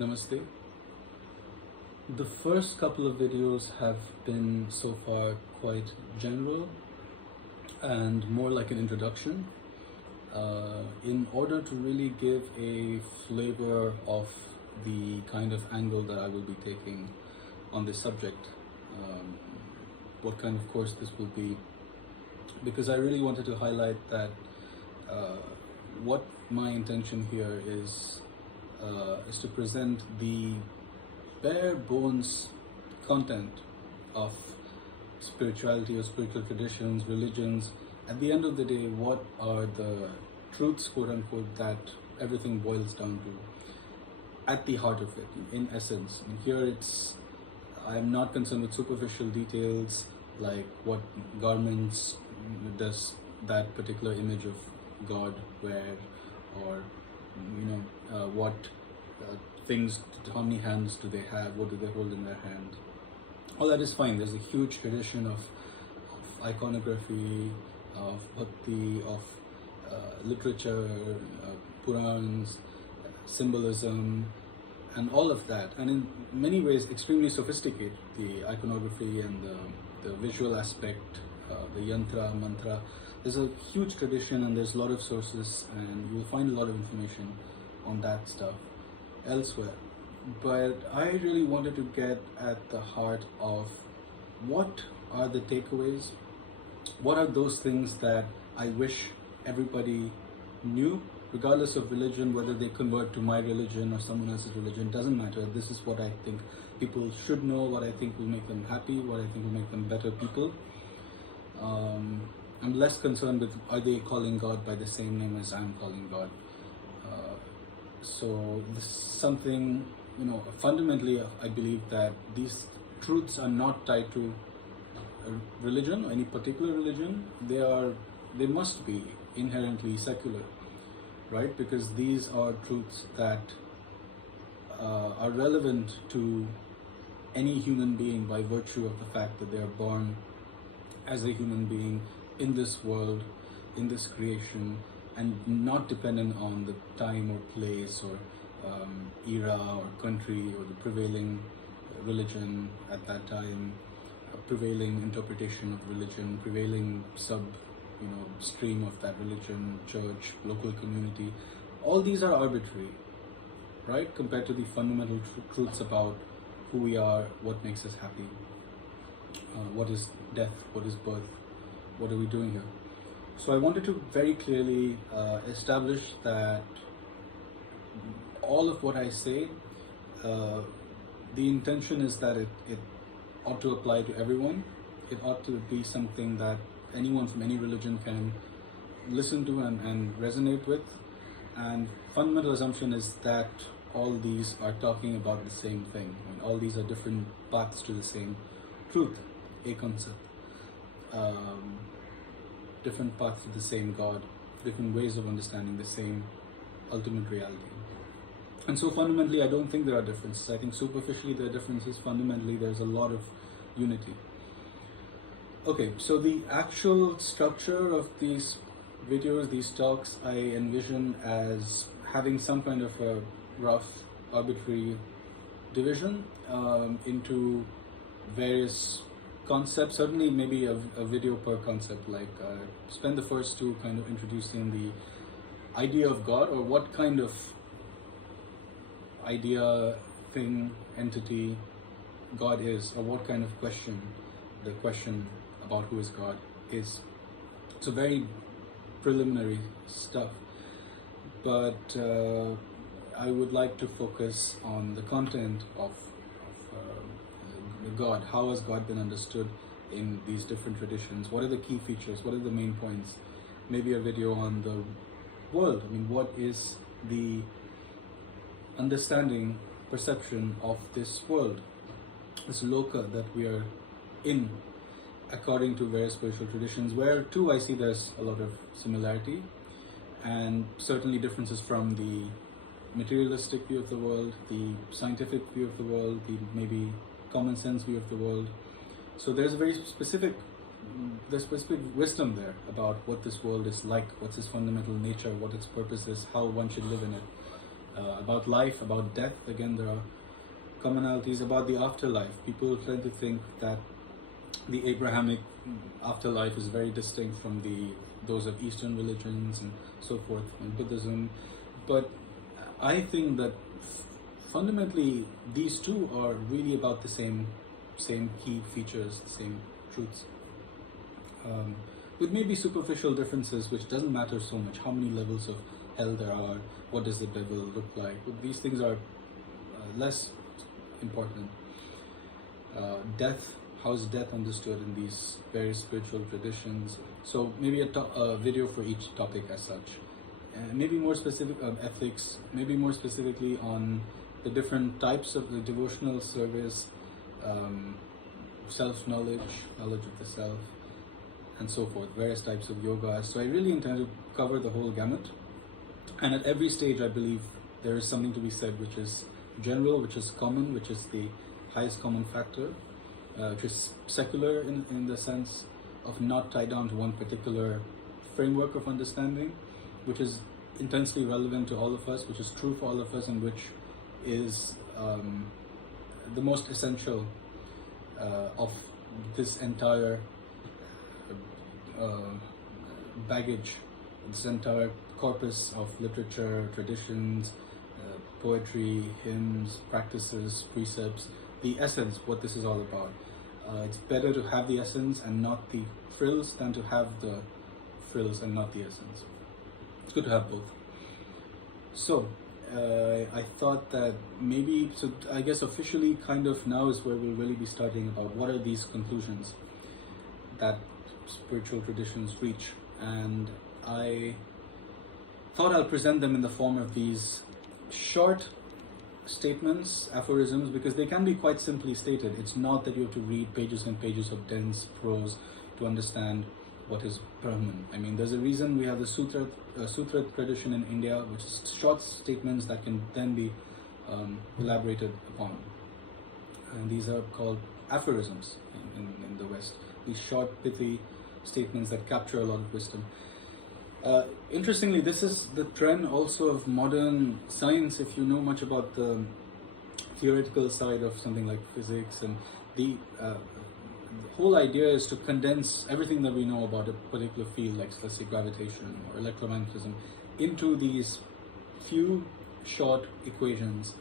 Namaste. The first couple of videos have been so far quite general and more like an introduction in order to really give a flavor of the kind of angle that I will be taking on this subject, what kind of course this will be, because I really wanted to highlight that what my intention here is to present the bare bones content of spirituality or spiritual traditions, religions. At the end of the day, what are the truths, quote unquote, that everything boils down to at the heart of it, in essence. And here I'm not concerned with superficial details like what garments does that particular image of God wear, or what things, how many hands do they have, what do they hold in their hand. All that is fine. There's a huge tradition of iconography, of bhakti, of literature, Purans, symbolism, and all of that, and in many ways extremely sophisticated, the iconography and the visual aspect, the yantra, mantra. There's a huge tradition and there's a lot of sources, and you'll find a lot of information on that stuff elsewhere. But I really wanted to get at the heart of what are the takeaways, what are those things that I wish everybody knew, regardless of religion, whether they convert to my religion or someone else's religion, doesn't matter. This is what I think people should know, what I think will make them happy, what I think will make them better people. I'm less concerned with, are they calling God by the same name as I'm calling God? So this is something, fundamentally I believe that these truths are not tied to a religion, or any particular religion. They must be inherently secular, right? Because these are truths that are relevant to any human being by virtue of the fact that they are born as a human being in this world, in this creation, and not dependent on the time or place or era or country or the prevailing religion at that time, prevailing interpretation of religion, prevailing stream of that religion, church, local community. All these are arbitrary, right, compared to the fundamental truths about who we are, what makes us happy, what is death, what is birth, what are we doing here. So I wanted to very clearly establish that all of what I say, the intention is that it ought to apply to everyone. It ought to be something that anyone from any religion can listen to and resonate with. And fundamental assumption is that all these are talking about the same thing. All these are different paths to the same truth, a concept. Different paths to the same God, different ways of understanding the same ultimate reality. And so fundamentally, I don't think there are differences. I think superficially there are differences. Fundamentally, there's a lot of unity. Okay, so the actual structure of these videos, these talks, I envision as having some kind of a rough, arbitrary division into various concepts. Certainly maybe a video per concept, like spend the first two kind of introducing the idea of God, or what kind of idea, thing, entity God is, or what kind of question, the question about who is God is. So very preliminary stuff, but I would like to focus on the content of God. How has God been understood in these different traditions? What are the key features? What are the main points? Maybe a video on the world. What is the understanding, perception of this world, this loka that we are in, according to various spiritual traditions, where too I see there's a lot of similarity and certainly differences from the materialistic view of the world, the scientific view of the world, the maybe common sense view of the world. So there's specific wisdom there about what this world is like, what's its fundamental nature, what its purpose is, how one should live in it. about life, about death. Again, there are commonalities about the afterlife. People tend to think that the Abrahamic afterlife is very distinct from those of Eastern religions and so forth, and Buddhism. But I think that fundamentally these two are really about the same key features, the same truths, with maybe superficial differences, which doesn't matter so much. How many levels of hell there are, what does the devil look like? But these things are less important. Death, how is death understood in these various spiritual traditions? So maybe a video for each topic as such. Maybe more specific ethics, maybe more specifically on the different types of the devotional service, self-knowledge, knowledge of the self, and so forth, various types of yoga. So I really intend to cover the whole gamut. And at every stage, I believe there is something to be said which is general, which is common, which is the highest common factor, which is secular in the sense of not tied down to one particular framework of understanding, which is intensely relevant to all of us, which is true for all of us, and which is the most essential of this entire baggage, this entire corpus of literature, traditions, poetry, hymns, practices, precepts, the essence, what this is all about. It's better to have the essence and not the frills than to have the frills and not the essence. It's good to have both. So, I thought that maybe, so I guess officially kind of now is where we'll really be starting about what are these conclusions that spiritual traditions reach. And I thought I'll present them in the form of these short statements, aphorisms, because they can be quite simply stated. It's not that you have to read pages and pages of dense prose to understand what is Brahman. I mean, there's a reason we have the sutra tradition in India, which is short statements that can then be elaborated upon. And these are called aphorisms in the West. These short, pithy statements that capture a lot of wisdom. Interestingly, this is the trend also of modern science. If you know much about the theoretical side of something like physics, and the whole idea is to condense everything that we know about a particular field, like let's say gravitation or electromagnetism, into these few short equations,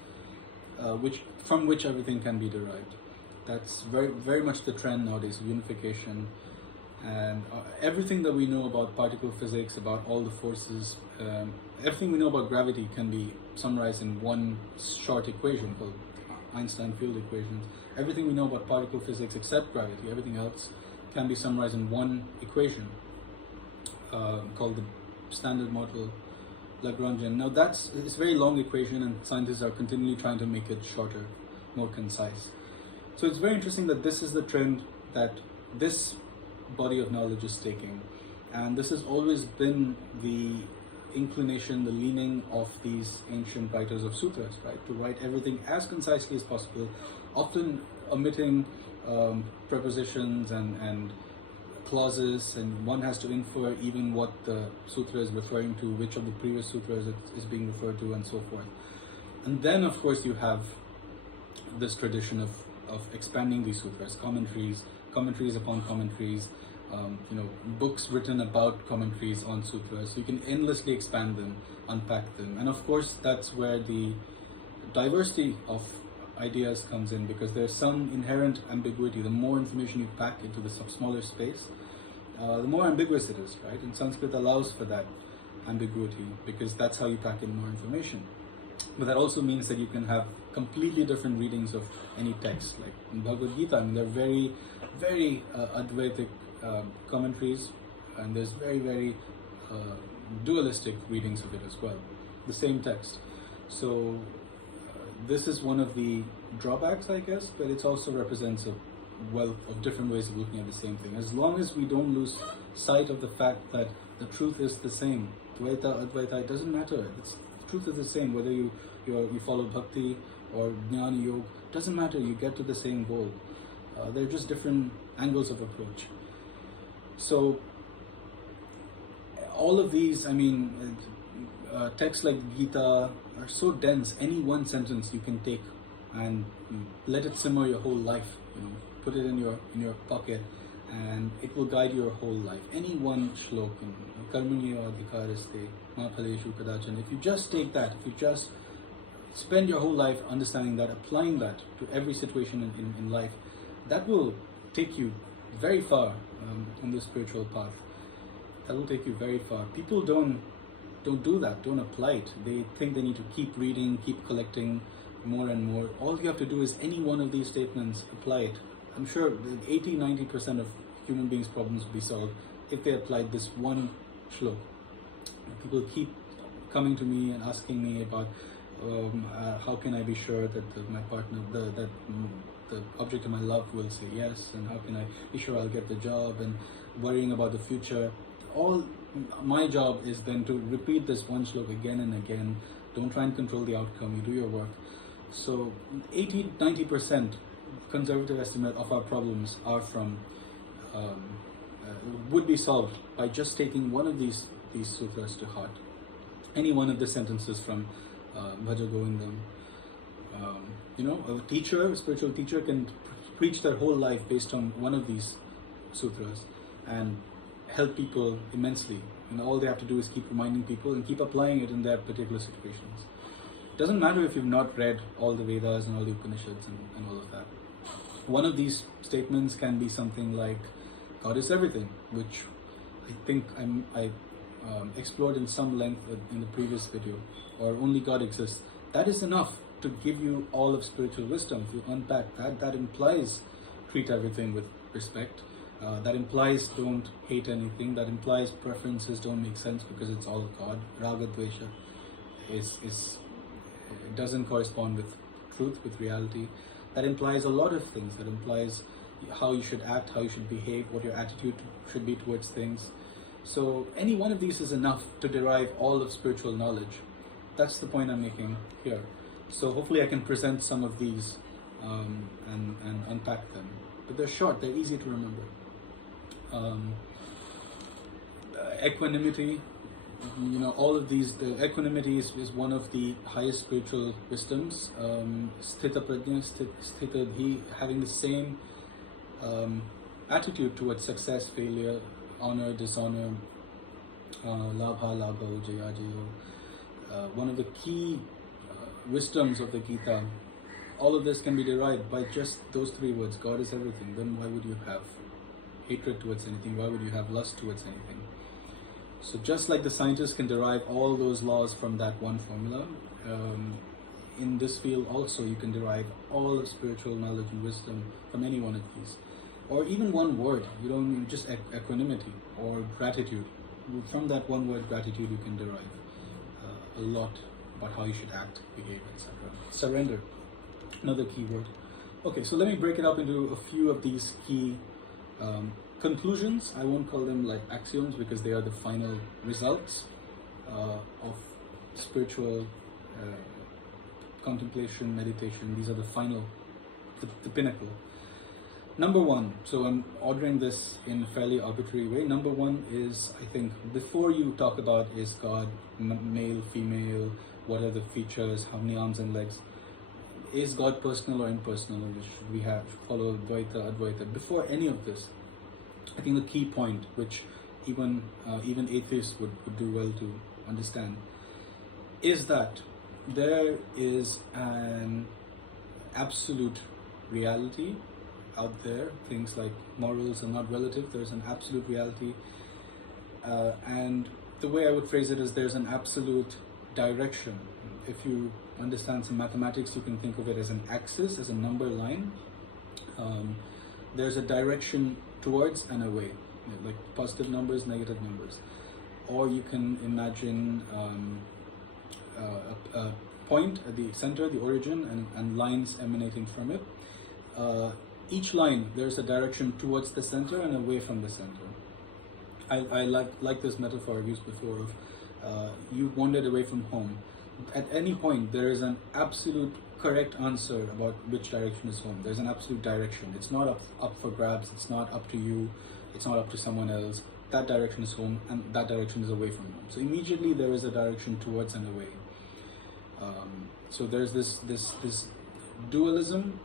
from which everything can be derived. That's very much the trend nowadays, unification. And everything that we know about particle physics, about all the forces, everything we know about gravity can be summarized in one short equation called Einstein field equations. Everything we know about particle physics except gravity, everything else can be summarized in one equation called the Standard Model Lagrangian. Now it's a very long equation, and scientists are continually trying to make it shorter, more concise. So it's very interesting that this is the trend that this body of knowledge is taking, and this has always been the inclination, the leaning of these ancient writers of sutras, right? To write everything as concisely as possible, often omitting prepositions and clauses, and one has to infer even what the sutra is referring to, which of the previous sutras it is being referred to, and so forth. And then, of course, you have this tradition of expanding these sutras, commentaries upon commentaries, books written about commentaries on sutras. So you can endlessly expand them, unpack them. And of course, that's where the diversity of ideas comes in, because there's some inherent ambiguity. The more information you pack into the smaller space, the more ambiguous it is, right? And Sanskrit allows for that ambiguity, because that's how you pack in more information. But that also means that you can have completely different readings of any text. Like in Bhagavad Gita, I mean, they're very, very Advaitic commentaries, and there's very, very dualistic readings of it as well, the same text. So this is one of the drawbacks, I guess, but it also represents a wealth of different ways of looking at the same thing. As long as we don't lose sight of the fact that the truth is the same, Dvaita, Advaita, it doesn't matter. The truth is the same, whether you follow Bhakti or Jnana Yoga, doesn't matter, you get to the same goal. They're just different angles of approach. So all of these, I mean, texts like Gita are so dense. Any one sentence you can take and let it simmer your whole life. Put it in your pocket, and it will guide your whole life. Any one shlok, karmaniya adhikaraste ma phaleshu kadachan. If you just take that, if you just spend your whole life understanding that, applying that to every situation in life, that will take you very far on the spiritual path. That will take you very far. People don't do that, don't apply it. They think they need to keep reading, keep collecting more and more. All you have to do is any one of these statements, apply it. I'm sure 80-90% of human beings' problems would be solved if they applied this one shlok. People keep coming to me and asking me about how can I be sure that my partner, the object of my love will say yes, and how can I be sure I'll get the job, and worrying about the future. All my job is then to repeat this one shlok again and again. Don't try and control the outcome, you do your work. So 80-90% conservative estimate of our problems are from would be solved by just taking one of these sutras to heart. Any one of the sentences from Bhaja Govindam. A teacher, a spiritual teacher, can preach their whole life based on one of these sutras and help people immensely. And all they have to do is keep reminding people and keep applying it in their particular situations. It doesn't matter if you've not read all the Vedas and all the Upanishads and all of that. One of these statements can be something like, God is everything, which I think I explored in some length in the previous video, or only God exists. That is enough to give you all of spiritual wisdom. If you unpack that implies treat everything with respect. That implies don't hate anything. That implies preferences don't make sense because it's all God. Raga Dvesha it doesn't correspond with truth, with reality. That implies a lot of things. That implies how you should act, how you should behave, what your attitude should be towards things. So any one of these is enough to derive all of spiritual knowledge. That's the point I'm making here. So hopefully I can present some of these and unpack them. But they're short, they're easy to remember. Equanimity, all of these, the equanimity is one of the highest spiritual wisdoms. Sthita prajna, sthita dhi, having the same attitude towards success, failure, honor, dishonor, labha, labha, jaya, jaya. One of the key wisdoms of the Gita, all of this can be derived by just those three words, God is everything. Then why would you have hatred towards anything? Why would you have lust towards anything? So just like the scientists can derive all those laws from that one formula, in this field also you can derive all of spiritual knowledge and wisdom from any one of these. Or even one word, you don't need just equanimity or gratitude. From that one word, gratitude, you can derive a lot about how you should act, behave, etc. Surrender, another key word. Okay, so let me break it up into a few of these key conclusions. I won't call them like axioms because they are the final results of spiritual contemplation, meditation. These are the final, the pinnacle. Number one, so I'm ordering this in a fairly arbitrary way. Number one is, I think, before you talk about is God male, female, what are the features, how many arms and legs, is God personal or impersonal, or should we have follow Dvaita, Advaita? Before any of this, I think the key point, which even atheists would do well to understand, is that there is an absolute reality out there. Things like morals are not relative. There's an absolute reality, and the way I would phrase it is there's an absolute direction. If you understand some mathematics, you can think of it as an axis, as a number line. There's a direction towards and away, like positive numbers, negative numbers. Or you can imagine a point at the center, the origin, and lines emanating from it. Each line, there's a direction towards the center and away from the center. I like this metaphor I've used before of you wandered away from home. At any point, there is an absolute correct answer about which direction is home. There's an absolute direction. It's not up for grabs. It's not up to you. It's not up to someone else. that direction is home and that direction is away from home. So immediately there is a direction towards and away. So there's this dualism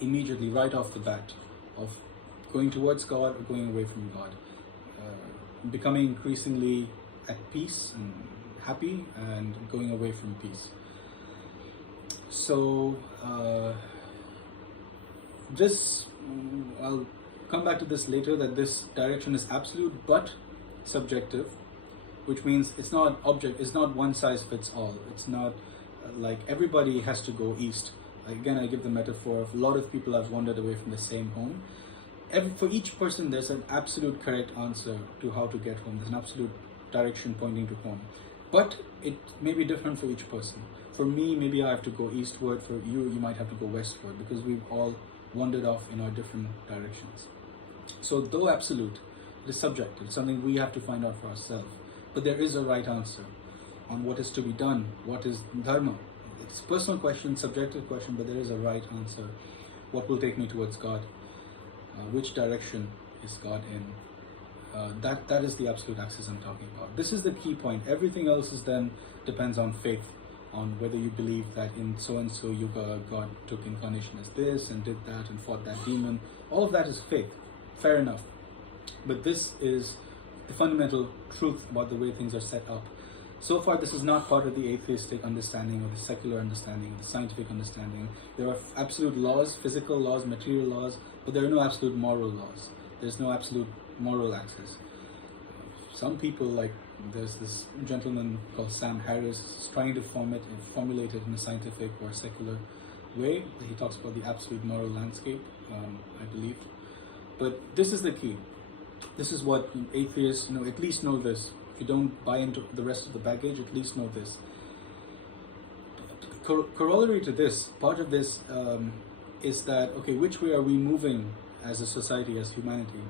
immediately right off the bat of going towards God or going away from God, becoming increasingly at peace and happy and going away from peace. So I'll come back to this later, that this direction is absolute but subjective, which means it's not one size fits all. It's not like everybody has to go east. Again, I give the metaphor of a lot of people have wandered away from the same home. For each person, there's an absolute correct answer to how to get home. There's an absolute direction pointing to home. But it may be different for each person. For me, maybe I have to go eastward. For you, you might have to go westward, because we've all wandered off in our different directions. So though absolute, it is subjective. It's something we have to find out for ourselves. But there is a right answer on what is to be done, what is dharma. It's a personal question, subjective question, but there is a right answer. What will take me towards God? Which direction is God in? That is the absolute access I'm talking about. This is the key point. Everything else is then depends on faith, on whether you believe that in so-and-so yuga God took incarnation as this and did that and fought that demon. All of that is faith. Fair enough. But this is the fundamental truth about the way things are set up. So far, this is not part of the atheistic understanding or the secular understanding, the scientific understanding. There are absolute laws, physical laws, material laws, but there are no absolute moral laws. There's no absolute moral access. Some people, like there's this gentleman called Sam Harris, is trying to formulate it in a scientific or secular way. He talks about the absolute moral landscape, I believe. But this is the key. This is what atheists, at least know this. If you don't buy into the rest of the baggage, at least know this. Corollary to this, part of this is that, okay, which way are we moving as a society, as humanity?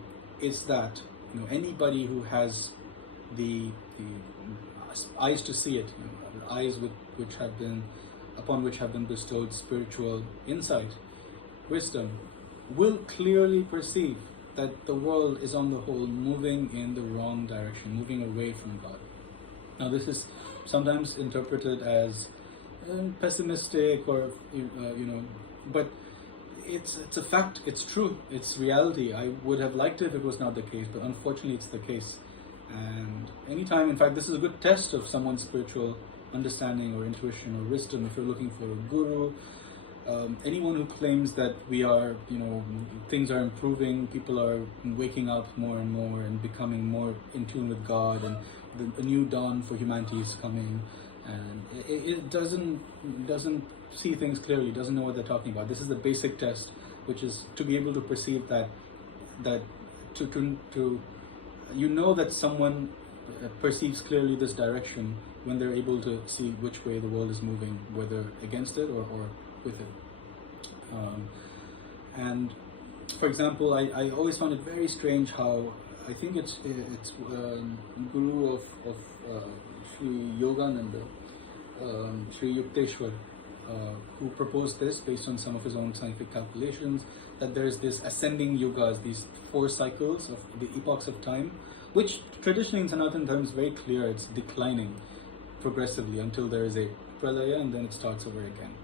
Is that, anybody who has the eyes to see it, eyes upon which have been bestowed spiritual insight, wisdom, will clearly perceive that the world is on the whole moving in the wrong direction, moving away from God. Now this is sometimes interpreted as pessimistic or, but it's a fact, it's true, it's reality. I would have liked it if it was not the case, but unfortunately it's the case. And anytime, in fact, this is a good test of someone's spiritual understanding or intuition or wisdom. If you're looking for a guru, anyone who claims that we are, things are improving, people are waking up more and more and becoming more in tune with God, and the new dawn for humanity is coming, and it doesn't see things clearly, doesn't know what they're talking about. This is the basic test, which is to be able to perceive that that someone perceives clearly this direction when they're able to see which way the world is moving, whether against it or with it. And for example, I always found it very strange how, I think it's Guru of Sri Yogananda, Sri Yukteswar, who proposed this based on some of his own scientific calculations, that there's this ascending yugas, these 4 cycles of the epochs of time, which traditionally in Sanatan terms is very clear, it's declining progressively until there is a pralaya and then it starts over again.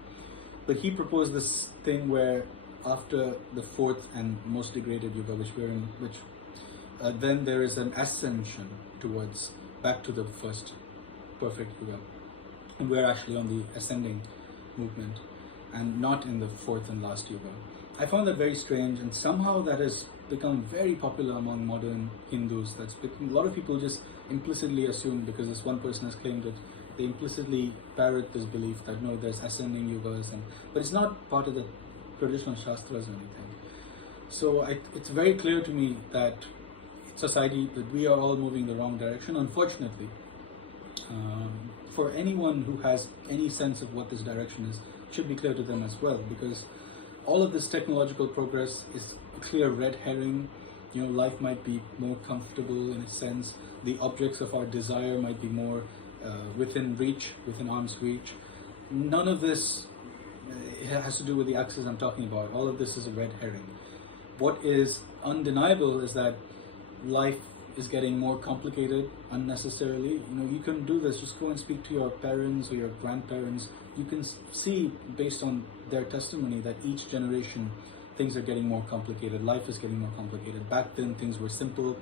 But he proposed this thing where after the 4th and most degraded yuga, which we're in, then there is an ascension towards back to the first perfect yuga, and we're actually on the ascending movement and not in the 4th and last yuga. I found that very strange, and somehow that has become very popular among modern Hindus. A lot of people just implicitly assume, because this one person has claimed it, they implicitly parrot this belief that no, there's ascending yugas, but it's not part of the traditional shastras or anything. So it's very clear to me that society, that we are all moving the wrong direction, unfortunately. For anyone who has any sense of what this direction is, it should be clear to them as well, because all of this technological progress is a clear red herring. Life might be more comfortable in a sense. The objects of our desire might be more within reach, within arm's reach. None of this has to do with the axis I'm talking about. All of this is a red herring. What is undeniable is that life is getting more complicated unnecessarily. You know, you can do this. Just go and speak to your parents or your grandparents. You can see based on their testimony that each generation things are getting more complicated. Life is getting more complicated. Back then things were simple.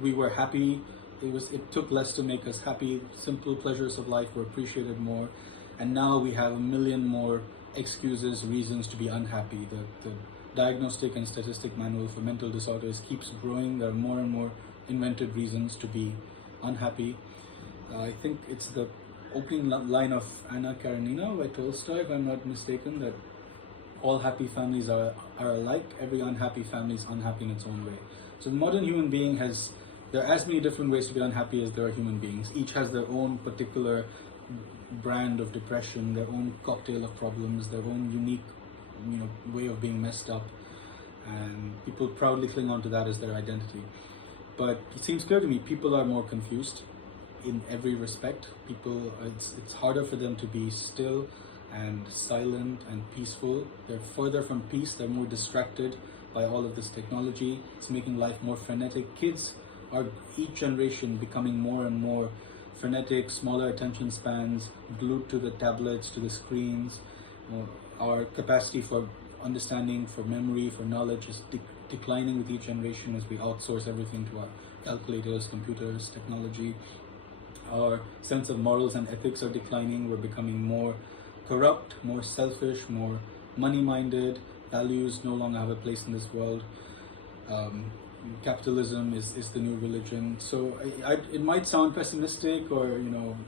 We were happy. It took less to make us happy. Simple pleasures of life were appreciated more. And now we have a million more excuses, reasons to be unhappy. The Diagnostic and Statistic Manual for Mental Disorders keeps growing. There are more and more invented reasons to be unhappy. I think it's the opening line of Anna Karenina by Tolstoy, if I'm not mistaken, that all happy families are alike. Every unhappy family is unhappy in its own way. So the modern human being there are as many different ways to be unhappy as there are human beings. Each has their own particular brand of depression, their own cocktail of problems, their own unique, way of being messed up, and people proudly cling on to that as their identity. But it seems clear to me people are more confused in every respect. It's harder for them to be still and silent and peaceful. They're further from peace. They're more distracted by all of this technology. It's making life more frenetic. Kids are each generation becoming more and more frenetic, smaller attention spans, glued to the tablets, to the screens. Our capacity for understanding, for memory, for knowledge is declining with each generation as we outsource everything to our calculators, computers, technology. Our sense of morals and ethics are declining. We're becoming more corrupt, more selfish, more money-minded. Values no longer have a place in this world. Capitalism is the new religion. So it might sound pessimistic or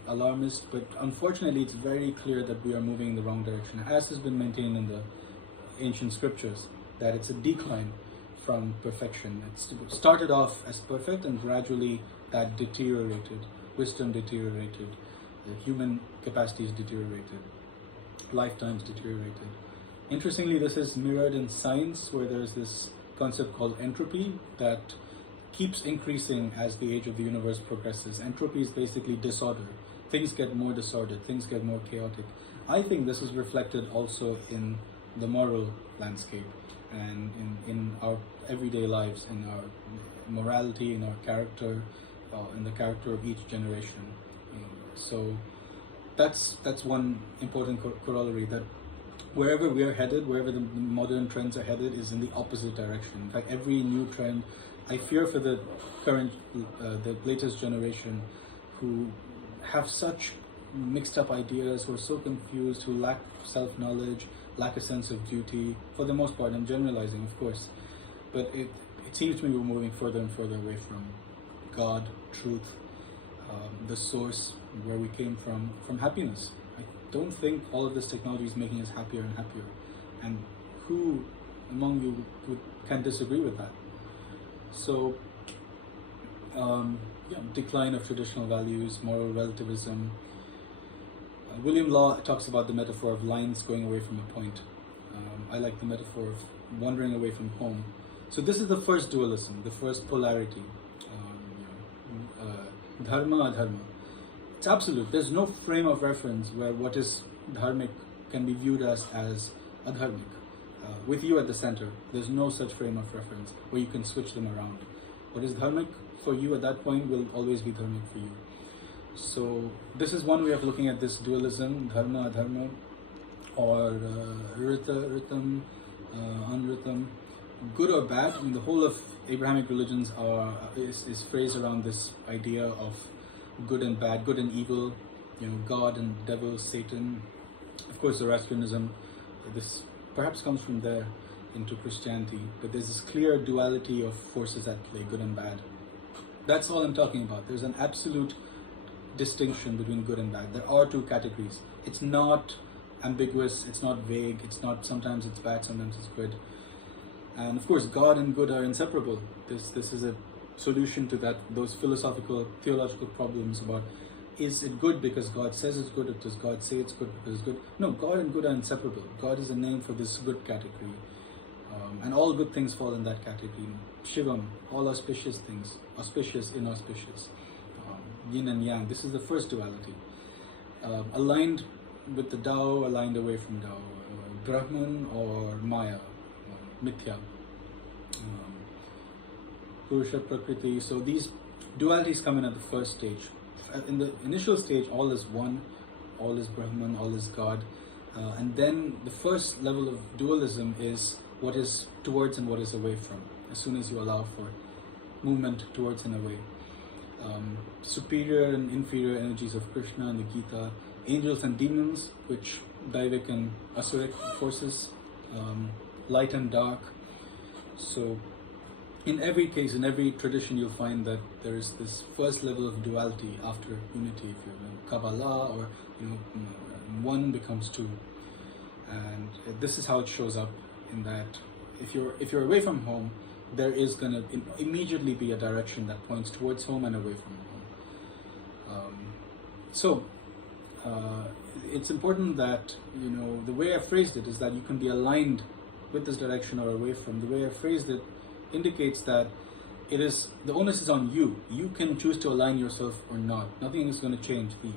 alarmist, but unfortunately it's very clear that we are moving in the wrong direction, as has been maintained in the ancient scriptures, that it's a decline from perfection. It started off as perfect and gradually that deteriorated. Wisdom deteriorated, the human capacities deteriorated, lifetimes deteriorated. Interestingly, this is mirrored in science, where there's this concept called entropy that keeps increasing as the age of the universe progresses. Entropy is basically disorder. Things get more disordered, things get more chaotic. I think this is reflected also in the moral landscape and in our everyday lives, in our morality, in our character, in the character of each generation. So that's one important corollary, that wherever we are headed, wherever the modern trends are headed, is in the opposite direction. In fact, every new trend, I fear for the current, the latest generation, who have such mixed up ideas, who are so confused, who lack self-knowledge, lack a sense of duty. For the most part, I'm generalizing, of course, but it seems to me we're moving further and further away from God, truth, the source, where we came from happiness. I don't think all of this technology is making us happier and happier. And who among you can disagree with that? So, decline of traditional values, moral relativism. William Law talks about the metaphor of lines going away from a point. I like the metaphor of wandering away from home. So this is the first dualism, the first polarity. Dharma, adharma. It's absolute. There's no frame of reference where what is dharmic can be viewed as adharmic. With you at the center, there's no such frame of reference where you can switch them around. What is dharmic for you at that point will always be dharmic for you. So this is one way of looking at this dualism, dharma, adharma, or rita, ritam, anritam. Good or bad. I mean, the whole of Abrahamic religions is phrased around this idea of good and bad, good and evil, God and devil, Satan. Of course, Zoroastrianism, this perhaps comes from there into Christianity, but there's this clear duality of forces at play, good and bad. That's all I'm talking about. There's an absolute distinction between good and bad. There are two categories. It's not ambiguous, it's not vague, sometimes it's bad, sometimes it's good. And of course, God and good are inseparable. This is a solution to those philosophical, theological problems about, is it good because God says it's good, or does God say it's good because it's good? No, God and good are inseparable. God is a name for this good category. And all good things fall in that category. Shivam, all auspicious things, auspicious, inauspicious. Yin and yang, this is the first duality. Aligned with the Tao, aligned away from Tao. Brahman or Maya, Mithya. Purusha, Prakriti. So these dualities come in at the first stage. In the initial stage, all is one, all is Brahman, all is God. And then the first level of dualism is what is towards and what is away from, as soon as you allow for movement towards and away. Superior and inferior energies of Krishna and the Gita, angels and demons, which Daivic and Asuric forces, light and dark. So in every case, in every tradition, you'll find that there is this first level of duality after unity. If you're in Kabbalah, or one becomes two, and this is how it shows up. In that, if you're away from home, there is going to immediately be a direction that points towards home and away from home. It's important that, the way I phrased it is that you can be aligned with this direction or away from. The way I phrased it indicates that the onus is on you. You can choose to align yourself or not. Nothing is going to change. The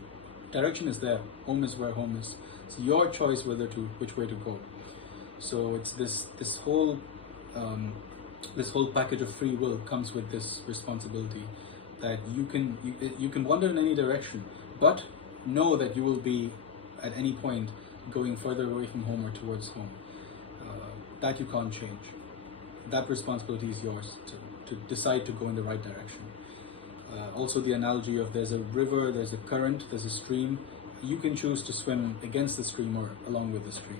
direction is there. Home is where home is. It's your choice which way to go. So it's this whole package of free will comes with this responsibility that you can wander in any direction, but know that you will be at any point going further away from home or towards home. That you can't change. That responsibility is yours to decide to go in the right direction. Also the analogy of there's a river, there's a current, there's a stream. You can choose to swim against the stream or along with the stream.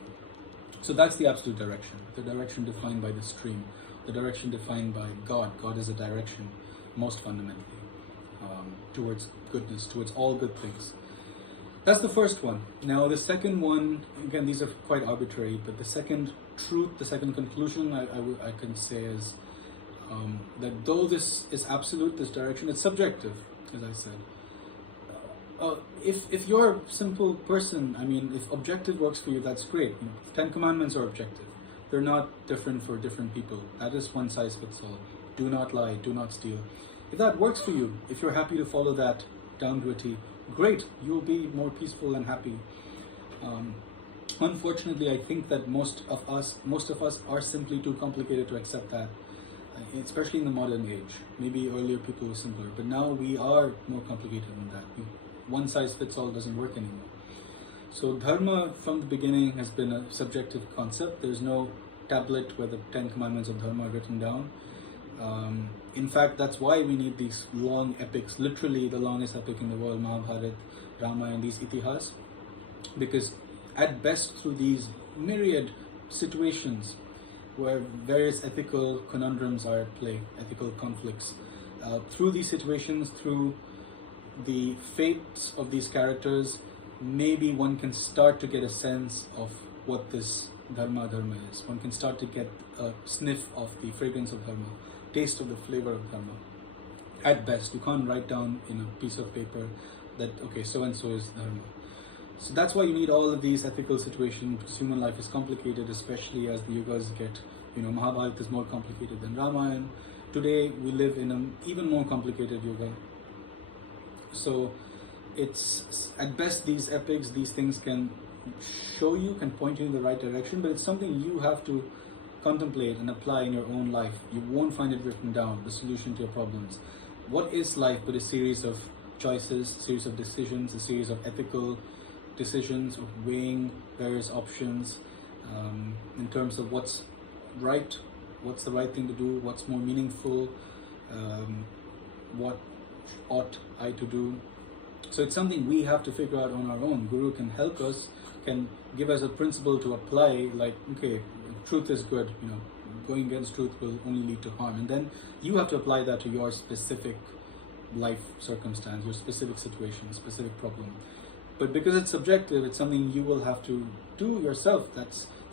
So that's the absolute direction, the direction defined by the stream, the direction defined by God. God is a direction, most fundamentally, towards goodness, towards all good things. That's the first one. Now the second one, again, these are quite arbitrary, but the second truth, the second conclusion I can say is that though this is absolute, this direction, it's subjective, as I said. If you're a simple person, if objective works for you, that's great. 10 commandments are objective. They're not different for different people. That is one size fits all. Do not lie, do not steal. If that works for you, if you're happy to follow that down to a T, great, you'll be more peaceful and happy. Unfortunately, I think that most of us are simply too complicated to accept that, especially in the modern age. Maybe earlier people were simpler, but now we are more complicated than that. One size fits all doesn't work anymore. So dharma from the beginning has been a subjective concept. There's no tablet where the 10 commandments of dharma are written down. In fact, that's why we need these long epics, literally the longest epic in the world, Mahabharata, Ramayana, these itihas, because at best through these myriad situations where various ethical conundrums are at play, ethical conflicts, through these situations, through the fates of these characters, maybe one can start to get a sense of what this dharma is. One can start to get a sniff of the fragrance of dharma, taste of the flavor of dharma. At best, you can't write down in a piece of paper that, okay, so and so is dharma. So that's why you need all of these ethical situations, because human life is complicated, especially as the yugas get, Mahabharata is more complicated than Ramayana. Today, we live in an even more complicated yuga. So it's, at best, these epics, these things can can point you in the right direction, but it's something you have to contemplate and apply in your own life. You won't find it written down, the solution to your problems. What is life but a series of choices, a series of decisions, a series of ethical decisions, of weighing various options in terms of what's right, what's the right thing to do, what's more meaningful, what ought I to do. So it's something we have to figure out on our own. Guru can help us, can give us a principle to apply, like, okay, truth is good, going against truth will only lead to harm. And then you have to apply that to your specific life circumstance, your specific situation, specific problem. But because it's subjective, it's something you will have to do yourself.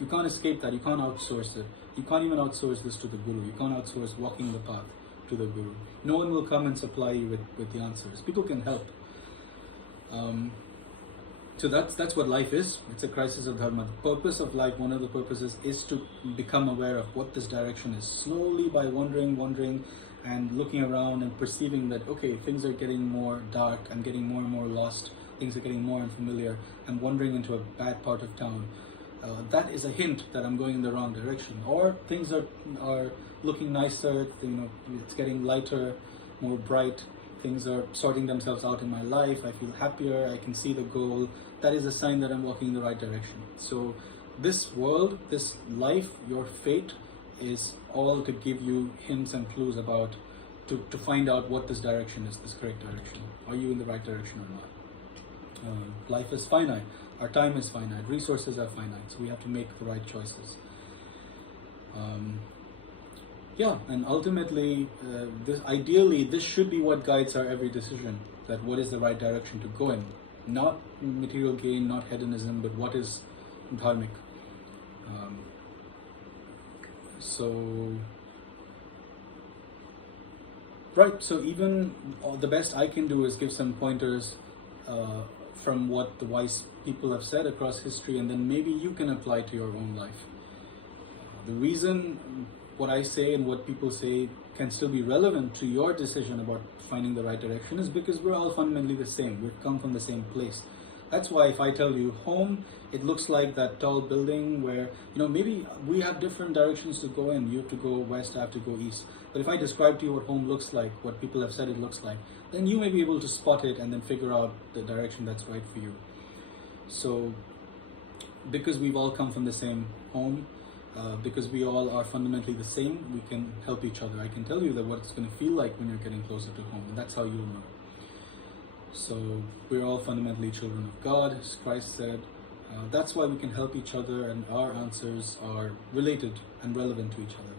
You can't escape that. You can't outsource it. You can't even outsource this to the Guru. You can't outsource walking the path to the Guru. No one will come and supply you with the answers. People can help. So that's what life is. It's a crisis of dharma. The purpose of life, one of the purposes, is to become aware of what this direction is. Slowly, by wandering and looking around and perceiving that, okay, things are getting more dark, I'm getting more and more lost, things are getting more unfamiliar, I'm wandering into a bad part of town. that is a hint that I'm going in the wrong direction. Or things are looking nicer, it's getting lighter, more bright, things are sorting themselves out in my life, I feel happier, I can see the goal. That is a sign that I'm walking in the right direction. So this world, this life, your fate is all to give you hints and clues about, to find out what this direction is, this correct direction. Are you in the right direction or not? Life is finite, our time is finite, resources are finite, so we have to make the right choices. And ultimately, ideally, this should be what guides our every decision, that what is the right direction to go in. Not material gain, not hedonism, but what is dharmic. So even the best I can do is give some pointers from what the wise people have said across history, and then maybe you can apply to your own life. The reason what I say and what people say can still be relevant to your decision about finding the right direction is because we're all fundamentally the same. We've come from the same place. That's why if I tell you home, it looks like that tall building where, maybe we have different directions to go in. You have to go west, I have to go east. But if I describe to you what home looks like, what people have said it looks like, then you may be able to spot it and then figure out the direction that's right for you. So, because we've all come from the same home, because we all are fundamentally the same, we can help each other. I can tell you that what it's going to feel like when you're getting closer to home, and that's how you'll know. So we're all fundamentally children of God, as Christ said. That's why we can help each other, and our answers are related and relevant to each other.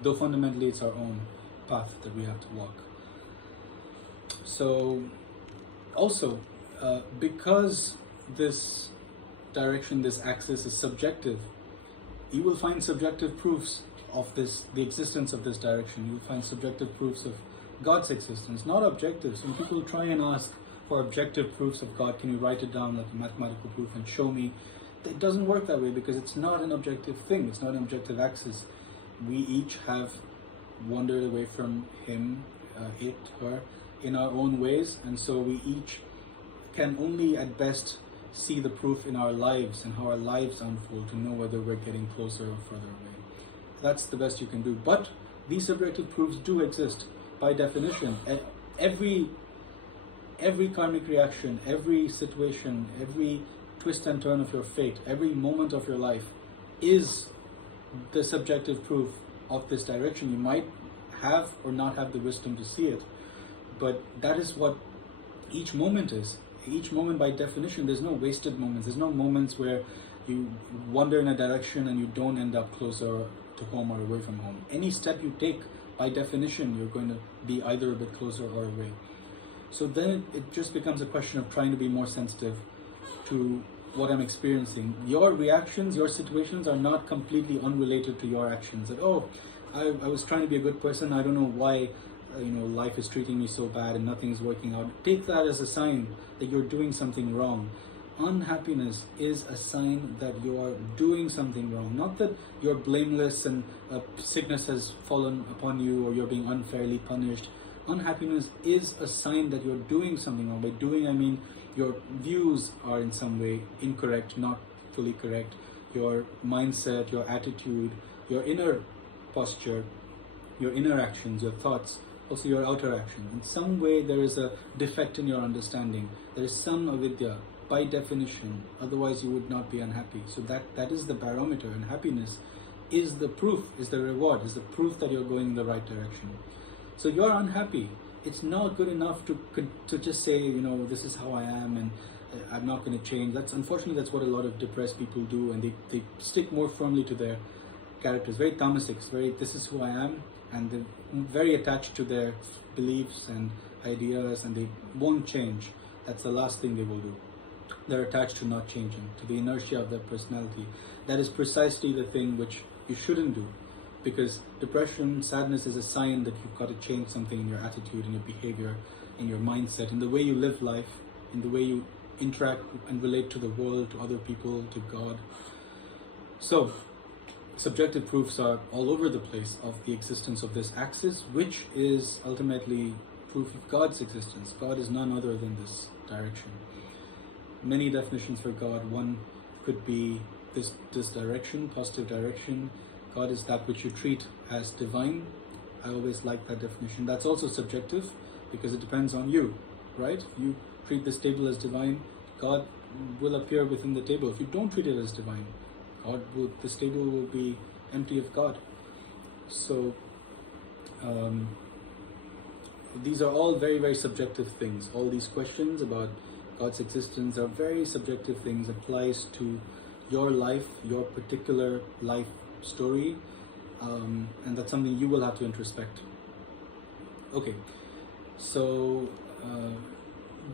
Though fundamentally it's our own path that we have to walk. So also, because this direction, this axis is subjective, you will find subjective proofs of this, the existence of this direction. You will find subjective proofs of God's existence, not objective. So when people try and ask for objective proofs of God, can you write it down like a mathematical proof and show me? It doesn't work that way because it's not an objective thing. It's not an objective axis. We each have wandered away from him, it, her, in our own ways, and so we each can only at best see the proof in our lives and how our lives unfold to know whether we're getting closer or further away. That's the best you can do. But these subjective proofs do exist by definition. Every karmic reaction, every situation, every twist and turn of your fate, every moment of your life is the subjective proof of this direction. You might have or not have the wisdom to see it, but that is what each moment is. Each moment by definition, there's no wasted moments. There's no moments where you wander in a direction and you don't end up closer to home or away from home. Any step you take, by definition, you're going to be either a bit closer or away. So then it just becomes a question of trying to be more sensitive to what I'm experiencing. Your reactions, your situations are not completely unrelated to your actions. That, I was trying to be a good person, I don't know why life is treating me so bad and nothing is working out. Take that as a sign that you're doing something wrong. Unhappiness is a sign that you are doing something wrong. Not that you're blameless and sickness has fallen upon you or you're being unfairly punished. Unhappiness is a sign that you're doing something wrong. By doing, I mean your views are in some way incorrect, not fully correct. Your mindset, your attitude, your inner posture, your inner actions, your thoughts, also your outer action. In some way there is a defect in your understanding. There is some avidya by definition, otherwise you would not be unhappy. So that is the barometer, and happiness is the proof, is the reward, is the proof that you're going in the right direction. So you're unhappy. It's not good enough to just say, this is how I am and I'm not going to change. Unfortunately, that's what a lot of depressed people do, and they stick more firmly to their characters, very tamasic, this is who I am, and they're very attached to their beliefs and ideas, and they won't change. That's the last thing they will do. They're attached to not changing, to the inertia of their personality. That is precisely the thing which you shouldn't do, because depression, sadness is a sign that you've got to change something in your attitude, in your behavior, in your mindset, in the way you live life, in the way you interact and relate to the world, to other people, to God. So, subjective proofs are all over the place of the existence of this axis, which is ultimately proof of God's existence. God is none other than this direction. Many definitions for God. One could be this direction, positive direction. God is that which you treat as divine. I always like that definition. That's also subjective because it depends on you, right? You treat this table as divine, God will appear within the table. If you don't treat it as divine, this table will be empty of God. So these are all very, very subjective things. All these questions about God's existence are very subjective things, applies to your life, your particular life story, and that's something you will have to introspect. Okay, so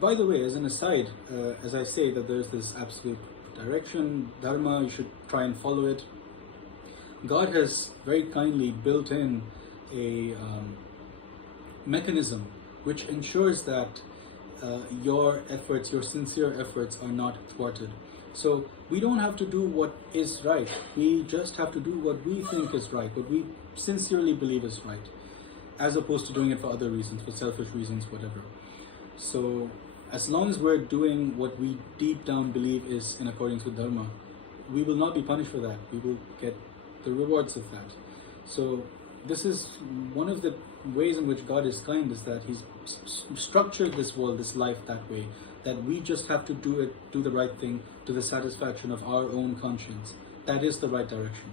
by the way, as an aside, as I say that there's this absolute direction, dharma, you should try and follow it. God has very kindly built in a mechanism which ensures that your efforts, your sincere efforts, are not thwarted. So we don't have to do what is right. We just have to do what we think is right, what we sincerely believe is right, as opposed to doing it for other reasons, for selfish reasons, whatever. So as long as we're doing what we deep down believe is in accordance with dharma, we will not be punished for that. We will get the rewards of that. So this is one of the ways in which God is kind, is that He's structured this world, this life that way, that we just have to do the right thing to the satisfaction of our own conscience. That is the right direction.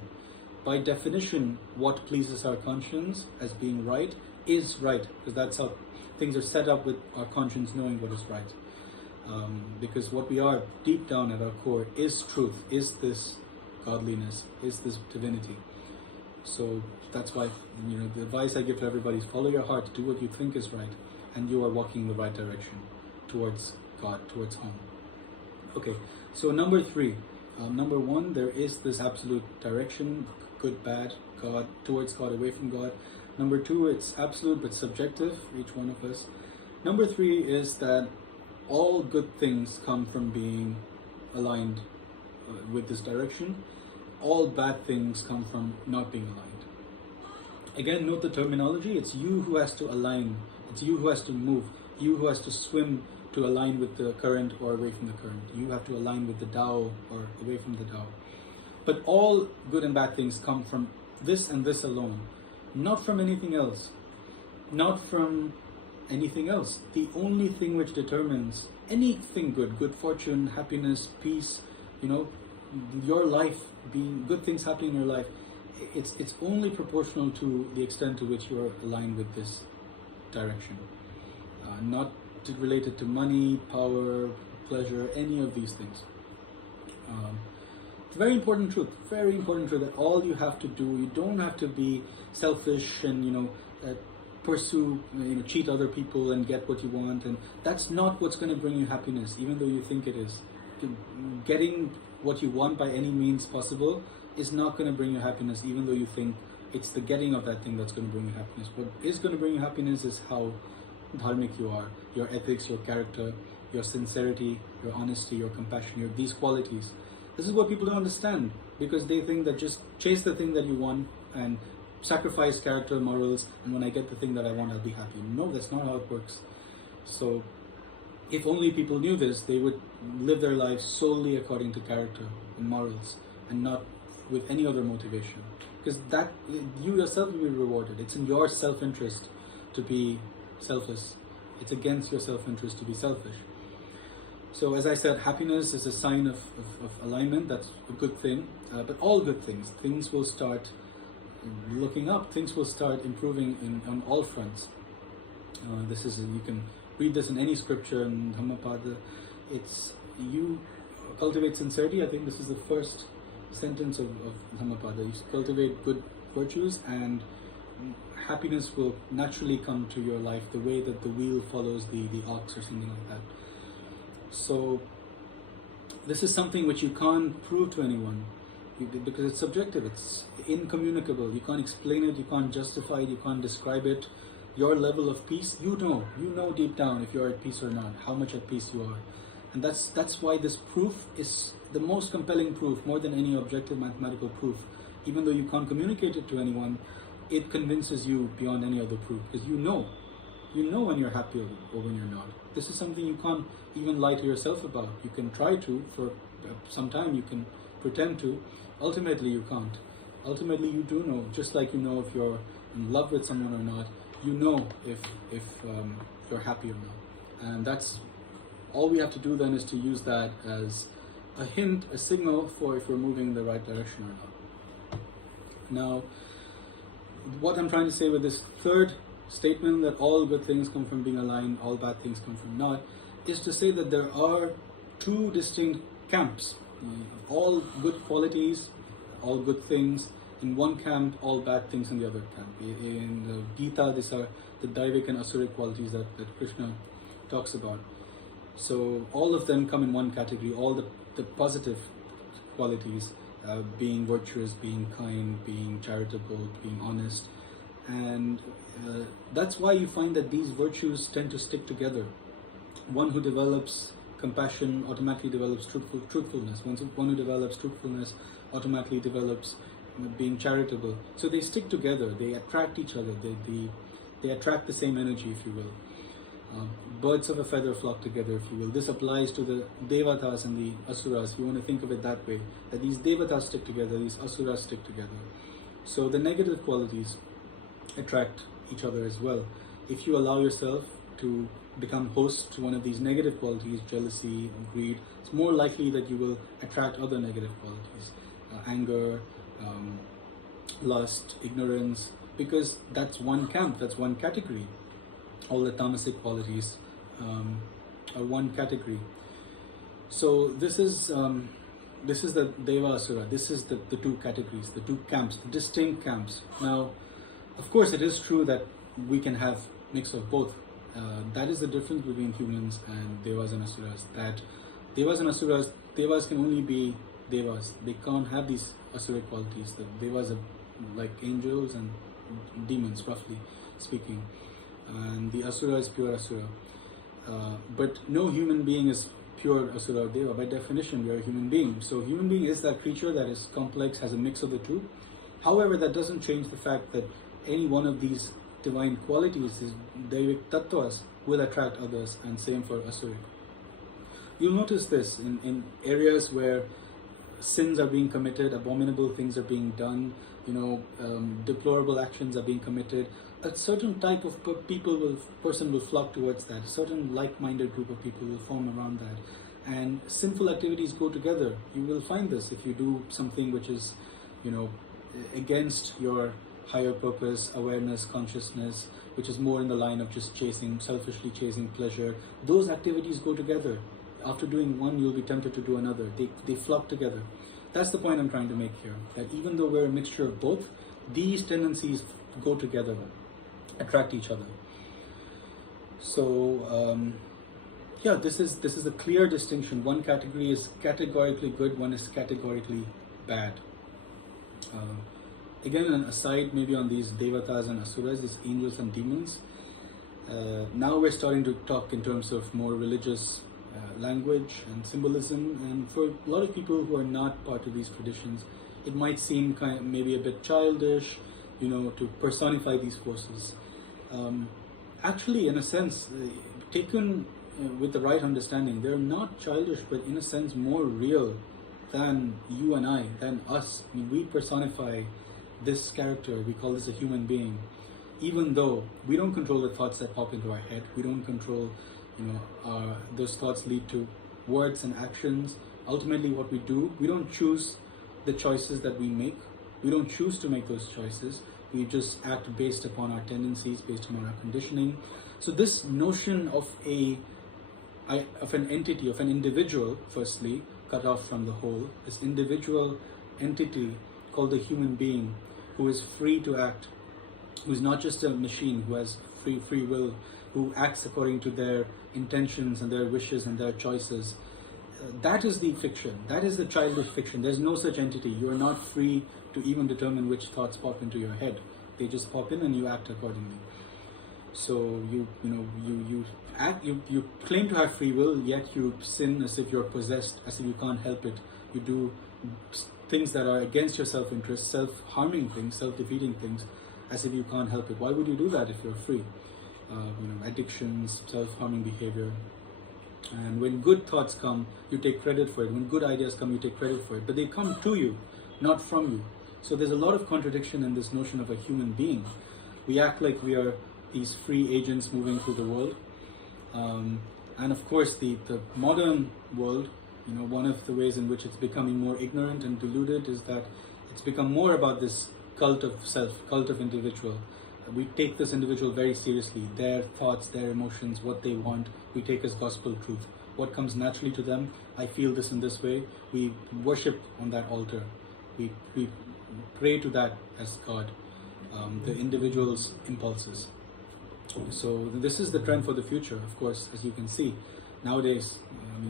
By definition, what pleases our conscience as being right is right, because that's how things are set up, with our conscience knowing what is right. Because what we are deep down at our core is truth, is this godliness, is this divinity. So that's why, the advice I give to everybody is follow your heart, do what you think is right, and you are walking in the right direction towards God, towards home. Okay, so number 3. Number 1, there is this absolute direction, good, bad, God, towards God, away from God. Number 2, it's absolute but subjective, each one of us. Number 3 is that all good things come from being aligned with this direction. All bad things come from not being aligned. Again, note the terminology. It's you who has to align. It's you who has to move. You who has to swim to align with the current or away from the current. You have to align with the Tao or away from the Tao. But all good and bad things come from this and this alone. Not from anything else. Not from anything else. The only thing which determines anything good fortune, happiness, peace, your life, being good things happening in your life, it's only proportional to the extent to which you are aligned with this direction. Not related to money, power, pleasure, any of these things. It's a very important truth that all you have to do, you don't have to be selfish and pursue, cheat other people and get what you want, and that's not what's going to bring you happiness, even though you think it is. Getting what you want by any means possible is not going to bring you happiness, even though you think it's the getting of that thing that's going to bring you happiness. What is going to bring you happiness is how dharmic you are, your ethics, your character, your sincerity, your honesty, your compassion, these qualities. This is what people don't understand, because they think that just chase the thing that you want and sacrifice character, morals, and when I get the thing that I want, I'll be happy. No, that's not how it works. So if only people knew this, they would live their lives solely according to character and morals, and not with any other motivation. Because that, you yourself will be rewarded. It's in your self-interest to be selfless. It's against your self-interest to be selfish. So as I said, happiness is a sign of alignment. That's a good thing. But all good things will start looking up. Things will start improving on all fronts. You can read this in any scripture in Dhammapada. It's you cultivate sincerity. I think this is the first sentence of Dhammapada. You cultivate good virtues and happiness will naturally come to your life the way that the wheel follows the ox or something like that. So this is something which you can't prove to anyone because it's subjective, it's incommunicable. You can't explain it, you can't justify it, you can't describe it. Your level of peace, you know deep down if you're at peace or not, how much at peace you are. And that's why this proof is the most compelling proof, more than any objective mathematical proof. Even though you can't communicate it to anyone, it convinces you beyond any other proof, because you know when you're happy or when you're not. This is something you can't even lie to yourself about. You can try to for some time, you can pretend to, ultimately you can't. Ultimately you do know, just like you know if you're in love with someone or not, you know if you're happy or not. And that's all we have to do then, is to use that as a hint, a signal for if we're moving in the right direction or not. Now, what I'm trying to say with this third statement, that all good things come from being aligned, all bad things come from not, is to say that there are two distinct camps. All good qualities, all good things in one camp, all bad things in the other camp. In the Gita, these are the Daivic and Asuric qualities that Krishna talks about. So all of them come in one category, all the positive qualities, being virtuous, being kind, being charitable, being honest. And that's why you find that these virtues tend to stick together. One who develops compassion automatically develops truthfulness. One who develops truthfulness automatically develops being charitable. So they stick together, they attract each other, they attract the same energy, if you will. Birds of a feather flock together, if you will. This applies to the Devatas and the Asuras. You want to think of it that way, that these Devatas stick together, these Asuras stick together. So the negative qualities attract each other as well. If you allow yourself to become host to one of these negative qualities, jealousy and greed, it's more likely that you will attract other negative qualities, anger, lust, ignorance, because that's one camp, that's one category. All the tamasic qualities are one category. So this is the Deva Asura. This is the two categories, the two camps, the distinct camps. Now, of course, it is true that we can have mix of both. That is the difference between humans and Devas and Asuras. That Devas and Asuras, Devas can only be Devas. They can't have these Asuric qualities. The Devas are like angels and demons, roughly speaking. And the Asura is pure Asura. But no human being is pure Asura or Deva. By definition, we are a human being. So human being is that creature that is complex, has a mix of the two. However, that doesn't change the fact that any one of these divine qualities, these Daivic Tattvas, will attract others, and same for Asuric. You'll notice this in areas where sins are being committed, abominable things are being done, deplorable actions are being committed. A certain type of person will flock towards that. A certain like-minded group of people will form around that. And sinful activities go together. You will find this if you do something which is, against your higher purpose, awareness, consciousness, which is more in the line of just selfishly chasing pleasure. Those activities go together. After doing one, you'll be tempted to do another. They flock together. That's the point I'm trying to make here. That even though we're a mixture of both, these tendencies go together, attract each other. So, this is a clear distinction. One category is categorically good, one is categorically bad. Again, an aside maybe on these Devatas and Asuras, these angels and demons. Now we're starting to talk in terms of more religious language and symbolism, and for a lot of people who are not part of these traditions, it might seem maybe a bit childish, to personify these forces. Actually, in a sense, taken with the right understanding, they're not childish, but in a sense more real than you and I, than us. I mean, we personify this character, we call this a human being, even though we don't control the thoughts that pop into our head, we don't control, those thoughts lead to words and actions. Ultimately what we do, we don't choose the choices that we make, we don't choose to make those choices, we just act based upon our tendencies, based upon our conditioning. So this notion of an entity, of an individual, firstly, cut off from the whole, this individual entity called the human being, who is free to act, who is not just a machine, who has free will, who acts according to their intentions and their wishes and their choices. That is the fiction. That is the childish fiction. There's no such entity. You are not free to even determine which thoughts pop into your head. They just pop in and you act accordingly. So you claim to have free will, yet you sin as if you're possessed, as if you can't help it. You do things that are against your self-interest, self-harming things, self-defeating things, as if you can't help it. Why would you do that if you're free? Addictions, self-harming behavior. And when good thoughts come, you take credit for it. When good ideas come, you take credit for it. But they come to you, not from you. So there's a lot of contradiction in this notion of a human being. We act like we are these free agents moving through the world. And of course, the modern world, one of the ways in which it's becoming more ignorant and deluded is that it's become more about this cult of self, cult of individual. We take this individual very seriously. Their thoughts, their emotions, what they want, we take as gospel truth. What comes naturally to them, I feel this in this way. We worship on that altar. We pray to that as God, the individual's impulses. So this is the trend for the future, of course, as you can see. Nowadays,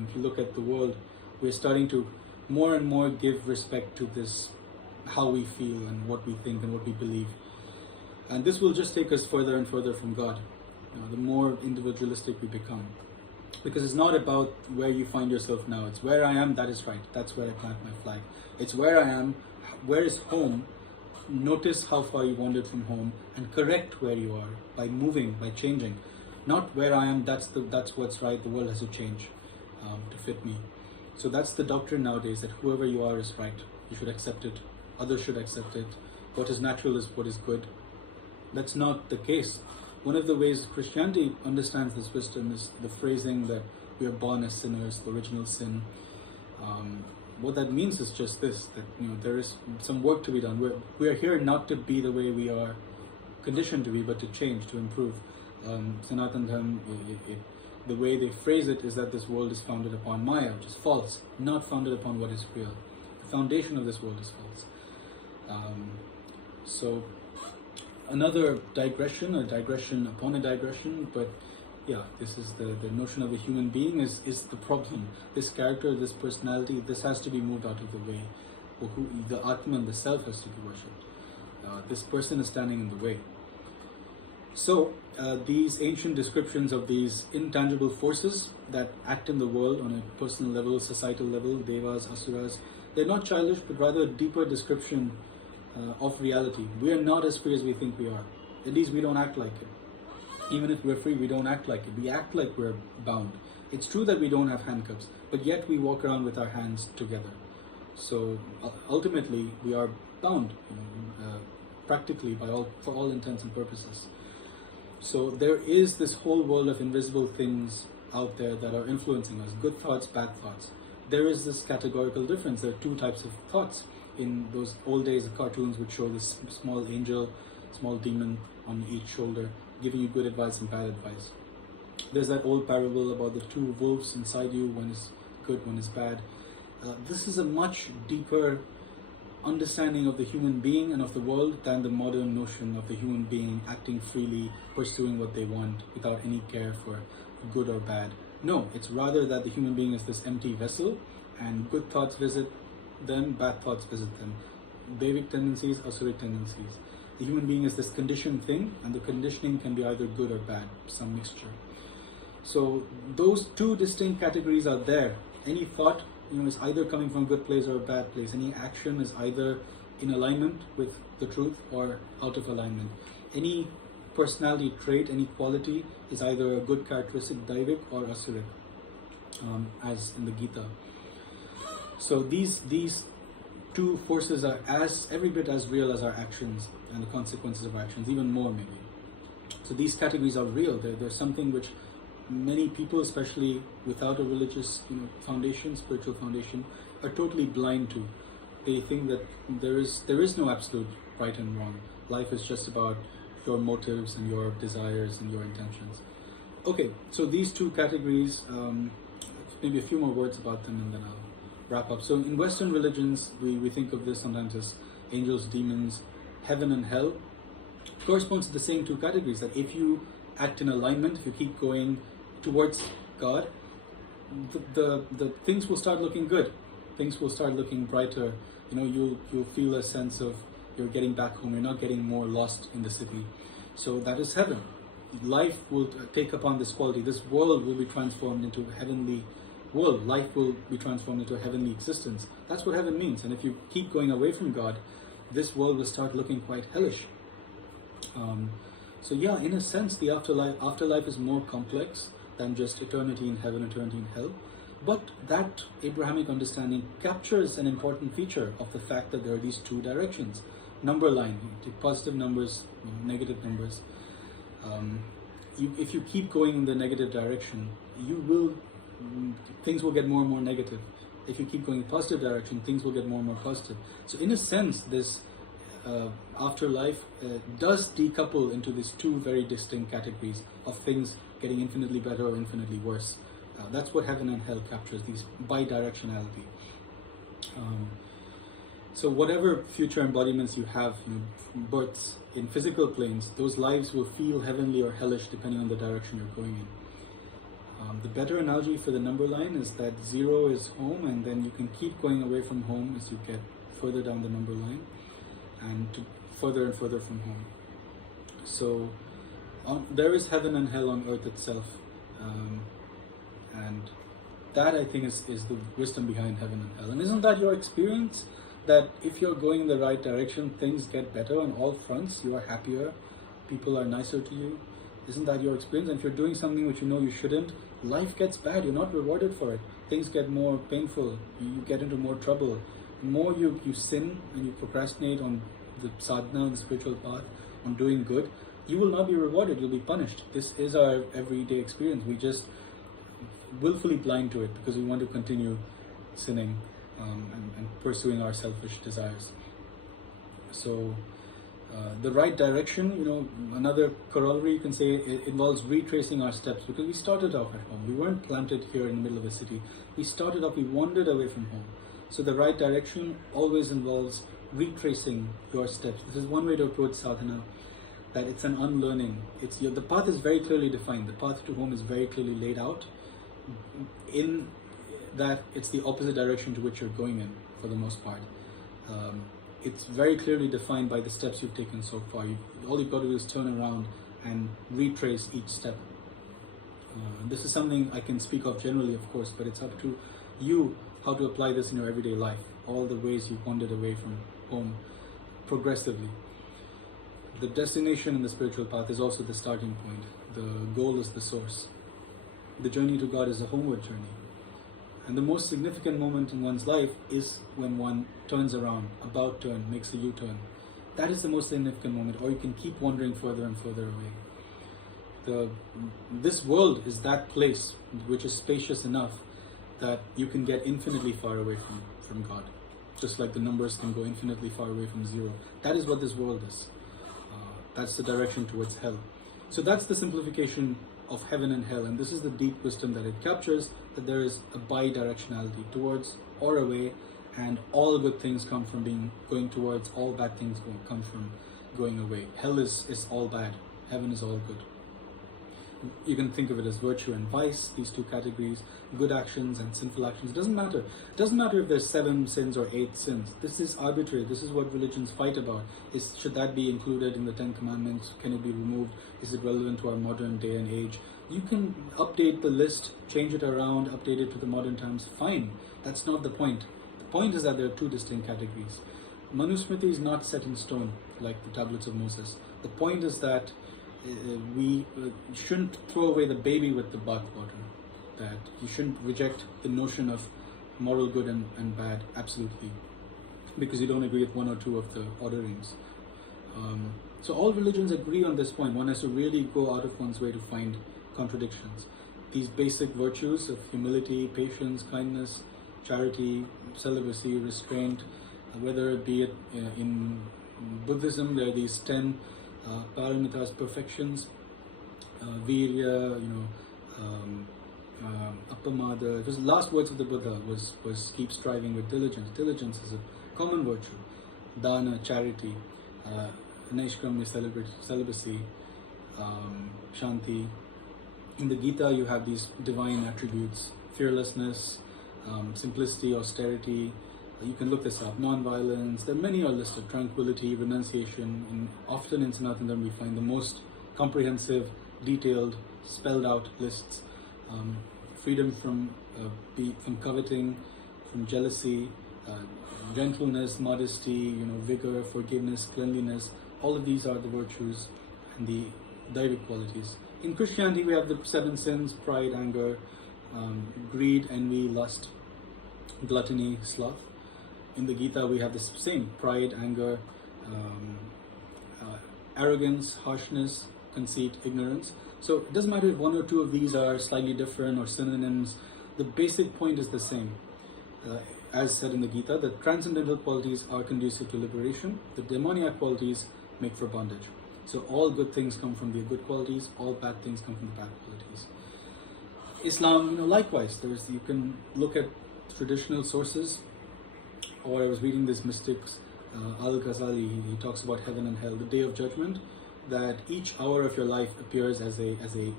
if you look at the world, we're starting to more and more give respect to this, how we feel and what we think and what we believe. And this will just take us further and further from God, the more individualistic we become. Because it's not about where you find yourself now. It's where I am, that is right. That's where I plant my flag. It's where I am, where is home. Notice how far you wandered from home and correct where you are by moving, by changing. Not where I am, that's what's right. The world has to change to fit me. So that's the doctrine nowadays, that whoever you are is right. You should accept it. Others should accept it. What is natural is what is good. That's not the case. One of the ways Christianity understands this wisdom is the phrasing that we are born as sinners, the original sin. What that means is just this, that there is some work to be done. We are here not to be the way we are conditioned to be, but to change, to improve. Sanatan Dharma, the way they phrase it is that this world is founded upon Maya, which is false, not founded upon what is real. The foundation of this world is false. So another digression, a digression upon a digression, but yeah, this is the notion of a human being is the problem. This character, this personality, this has to be moved out of the way. The Atman, the self, has to be worshipped. This person is standing in the way. So these ancient descriptions of these intangible forces that act in the world on a personal level, societal level, devas, asuras, they're not childish, but rather a deeper description of reality. We are not as free as we think we are. At least we don't act like it. Even if we're free, we don't act like it. We act like we're bound. It's true that we don't have handcuffs, but yet we walk around with our hands together. So ultimately, we are bound, practically, for all intents and purposes. So there is this whole world of invisible things out there that are influencing us, good thoughts, bad thoughts. There is this categorical difference. There are two types of thoughts. In those old days, the cartoons would show this small angel, small demon on each shoulder, giving you good advice and bad advice. There's that old parable about the two wolves inside you, one is good, one is bad. This is a much deeper understanding of the human being and of the world than the modern notion of the human being acting freely, pursuing what they want without any care for good or bad. No, it's rather that the human being is this empty vessel, and good thoughts visit them, bad thoughts visit them. Devic tendencies, asuric tendencies. The human being is this conditioned thing, and the conditioning can be either good or bad, some mixture. So those two distinct categories are there. Any thought, is either coming from a good place or a bad place. Any action is either in alignment with the truth or out of alignment. Any personality trait, any quality is either a good characteristic, Daivic or Asuric, as in the Gita. So these two forces are every bit as real as our actions and the consequences of our actions, even more maybe. So these categories are real. They're something which many people, especially without a religious foundation, spiritual foundation, are totally blind to. They think that there is no absolute right and wrong. Life is just about your motives and your desires and your intentions. Okay, so these two categories, maybe a few more words about them and then I'll wrap up. So in Western religions, we think of this sometimes as angels, demons, heaven and hell. It corresponds to the same two categories, that if you act in alignment, if you keep going towards God, the things will start looking good. Things will start looking brighter. You'll feel a sense of you're getting back home. You're not getting more lost in the city. So that is heaven. Life will take upon this quality. This world will be transformed into a heavenly world. Life will be transformed into a heavenly existence. That's what heaven means. And if you keep going away from God, this world will start looking quite hellish. So yeah, in a sense, the afterlife is more complex. than just eternity in heaven, eternity in hell. But that Abrahamic understanding captures an important feature of the fact that there are these two directions. Number line, you take positive numbers, negative numbers. If you keep going in the negative direction, things will get more and more negative. If you keep going in the positive direction, things will get more and more positive. So in a sense, this afterlife does decouple into these two very distinct categories of things getting infinitely better or infinitely worse. That's what heaven and hell captures, these bi-directionality. So whatever future embodiments you have, births in physical planes, those lives will feel heavenly or hellish depending on the direction you're going in. The better analogy for the number line is that 0 is home, and then you can keep going away from home as you get further down the number line and further and further from home. So there is heaven and hell on earth itself, and that, I think, is the wisdom behind heaven and hell. And isn't that your experience? That if you're going in the right direction, things get better on all fronts, you are happier, people are nicer to you. Isn't that your experience? And if you're doing something which you know you shouldn't, life gets bad, you're not rewarded for it. Things get more painful, you get into more trouble. The more you sin and you procrastinate on the sadhana, the spiritual path, on doing good, you will not be rewarded, you'll be punished. This is our everyday experience. We just willfully blind to it because we want to continue sinning and pursuing our selfish desires. So the right direction, another corollary you can say, it involves retracing our steps, because we started off at home. We weren't planted here in the middle of a city. We started off, we wandered away from home. So the right direction always involves retracing your steps. This is one way to approach sadhana, that it's an unlearning. The path is very clearly defined. The path to home is very clearly laid out, in that it's the opposite direction to which you're going in, for the most part. It's very clearly defined by the steps you've taken so far. All you've got to do is turn around and retrace each step. This is something I can speak of generally, of course, but it's up to you how to apply this in your everyday life, all the ways you've wandered away from home progressively. The destination in the spiritual path is also the starting point. The goal is the source. The journey to God is a homeward journey. And the most significant moment in one's life is when one turns around, about turn, makes a U-turn. That is the most significant moment, or you can keep wandering further and further away. This world is that place which is spacious enough that you can get infinitely far away from God. Just like the numbers can go infinitely far away from 0. That is what this world is. That's the direction towards hell. So that's the simplification of heaven and hell, and this is the deep wisdom that it captures, that there is a bi-directionality, towards or away, and all good things come from going towards, all bad things come from going away. Hell is all bad, heaven is all good. You can think of it as virtue and vice, these two categories, good actions and sinful actions. It doesn't matter. It doesn't matter if there's 7 sins or 8 sins. This is arbitrary. This is what religions fight about. Should that be included in the 10 Commandments? Can it be removed? Is it relevant to our modern day and age? You can update the list, change it around, update it to the modern times. Fine. That's not the point. The point is that there are two distinct categories. Manusmriti is not set in stone like the tablets of Moses. The point is that we shouldn't throw away the baby with the bathwater, that you shouldn't reject the notion of moral good and bad absolutely because you don't agree with one or two of the orderings. So all religions agree on this point. One has to really go out of one's way to find contradictions. These basic virtues of humility, patience, kindness, charity, celibacy, restraint, whether it be it in Buddhism, there are these 10 paramitas, perfections, virya, apamada. It was the last words of the Buddha was keep striving with diligence. Diligence is a common virtue. Dana, charity, naishkramya, celibacy, shanti. In the Gita, you have these divine attributes: fearlessness, simplicity, austerity. You can look this up. Non-violence. There are many are listed. Tranquility, renunciation. And often in Sanatana Dharma we find the most comprehensive, detailed, spelled out lists. Freedom from coveting, from jealousy, gentleness, modesty, vigor, forgiveness, cleanliness. All of these are the virtues and the Daivic qualities. In Christianity, we have the 7 sins: pride, anger, greed, envy, lust, gluttony, sloth. In the Gita, we have the same: pride, anger, arrogance, harshness, conceit, ignorance. So it doesn't matter if one or two of these are slightly different or synonyms. The basic point is the same. As said in the Gita, the transcendental qualities are conducive to liberation. The demoniac qualities make for bondage. So all good things come from the good qualities. All bad things come from the bad qualities. Islam, likewise. You can look at traditional sources. Or I was reading this mystic's Al-Ghazali. He talks about heaven and hell, the day of judgment. That each hour of your life appears as a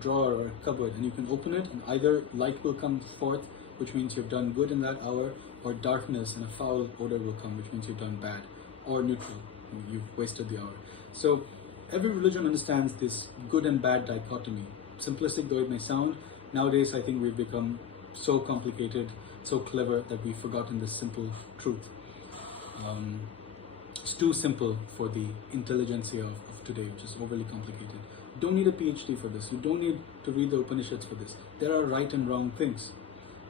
drawer or a cupboard, and you can open it, and either light will come forth, which means you've done good in that hour, or darkness and a foul odor will come, which means you've done bad, or neutral, you've wasted the hour. So every religion understands this good and bad dichotomy. Simplistic though it may sound, nowadays I think we've become so complicated, so clever, that we've forgotten this simple truth. It's too simple for the intelligentsia of today, which is overly complicated. You don't need a PhD for this. You don't need to read the Upanishads for this. There are right and wrong things.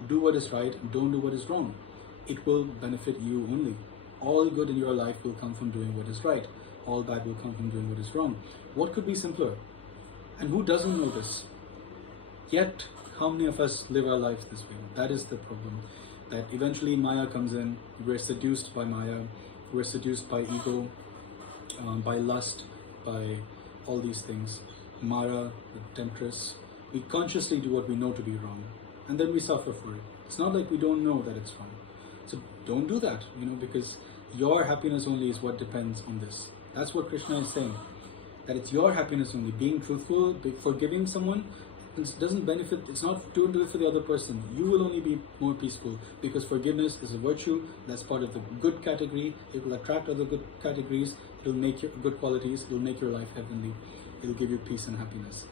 Do what is right, don't do what is wrong. It will benefit you only. All good in your life will come from doing what is right. All bad will come from doing what is wrong. What could be simpler? And who doesn't know this? Yet, how many of us live our lives this way? That is the problem. That eventually Maya comes in, we're seduced by Maya, we're seduced by ego, by lust, by all these things. Mara, the temptress. We consciously do what we know to be wrong, and then we suffer for it. It's not like we don't know that it's wrong. So don't do that, because your happiness only is what depends on this. That's what Krishna is saying. That it's your happiness only. Being truthful, forgiving someone, it doesn't benefit. It's not to do it for the other person. You will only be more peaceful, because forgiveness is a virtue. That's part of the good category. It will attract other good categories. It will make your good qualities. It will make your life heavenly. It will give you peace and happiness.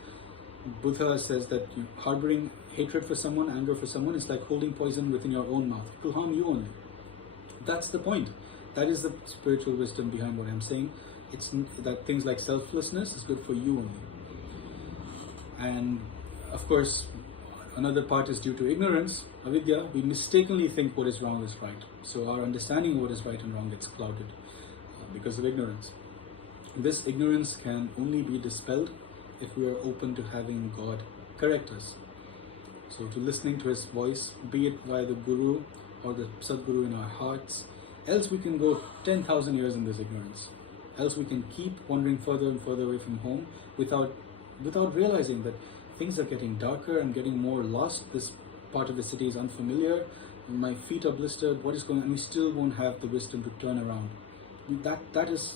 Buddha says that harboring hatred for someone, anger for someone, is like holding poison within your own mouth. It will harm you only. That's the point. That is the spiritual wisdom behind what I'm saying. It's that things like selflessness is good for you only. And of course, another part is due to ignorance, avidya. We mistakenly think what is wrong is right. So our understanding of what is right and wrong gets clouded because of ignorance. This ignorance can only be dispelled if we are open to having God correct us. So to listening to His voice, be it via the Guru or the Sadguru in our hearts. Else we can go 10,000 years in this ignorance. Else we can keep wandering further and further away from home without realizing that things are getting darker and getting more lost. This part of the city is unfamiliar. My feet are blistered. What is going on? And we still won't have the wisdom to turn around. That is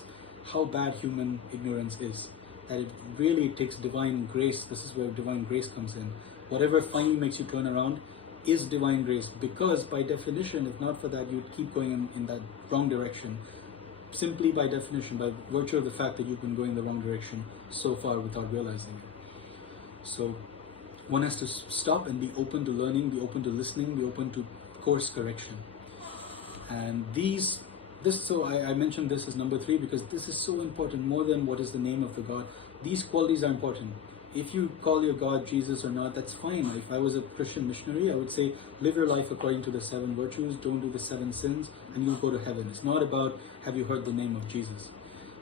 how bad human ignorance is. That it really takes divine grace. This is where divine grace comes in. Whatever finally makes you turn around is divine grace, because by definition, if not for that, you'd keep going in that wrong direction. Simply by definition, by virtue of the fact that you've been going the wrong direction so far without realizing it. So one has to stop and be open to learning, be open to listening, be open to course correction. And so I mentioned this as number 3 because this is so important, more than what is the name of the God. These qualities are important. If you call your God Jesus or not, that's fine. If I was a Christian missionary, I would say live your life according to the 7 virtues, don't do the 7 sins, and you'll go to heaven. It's not about have you heard the name of Jesus.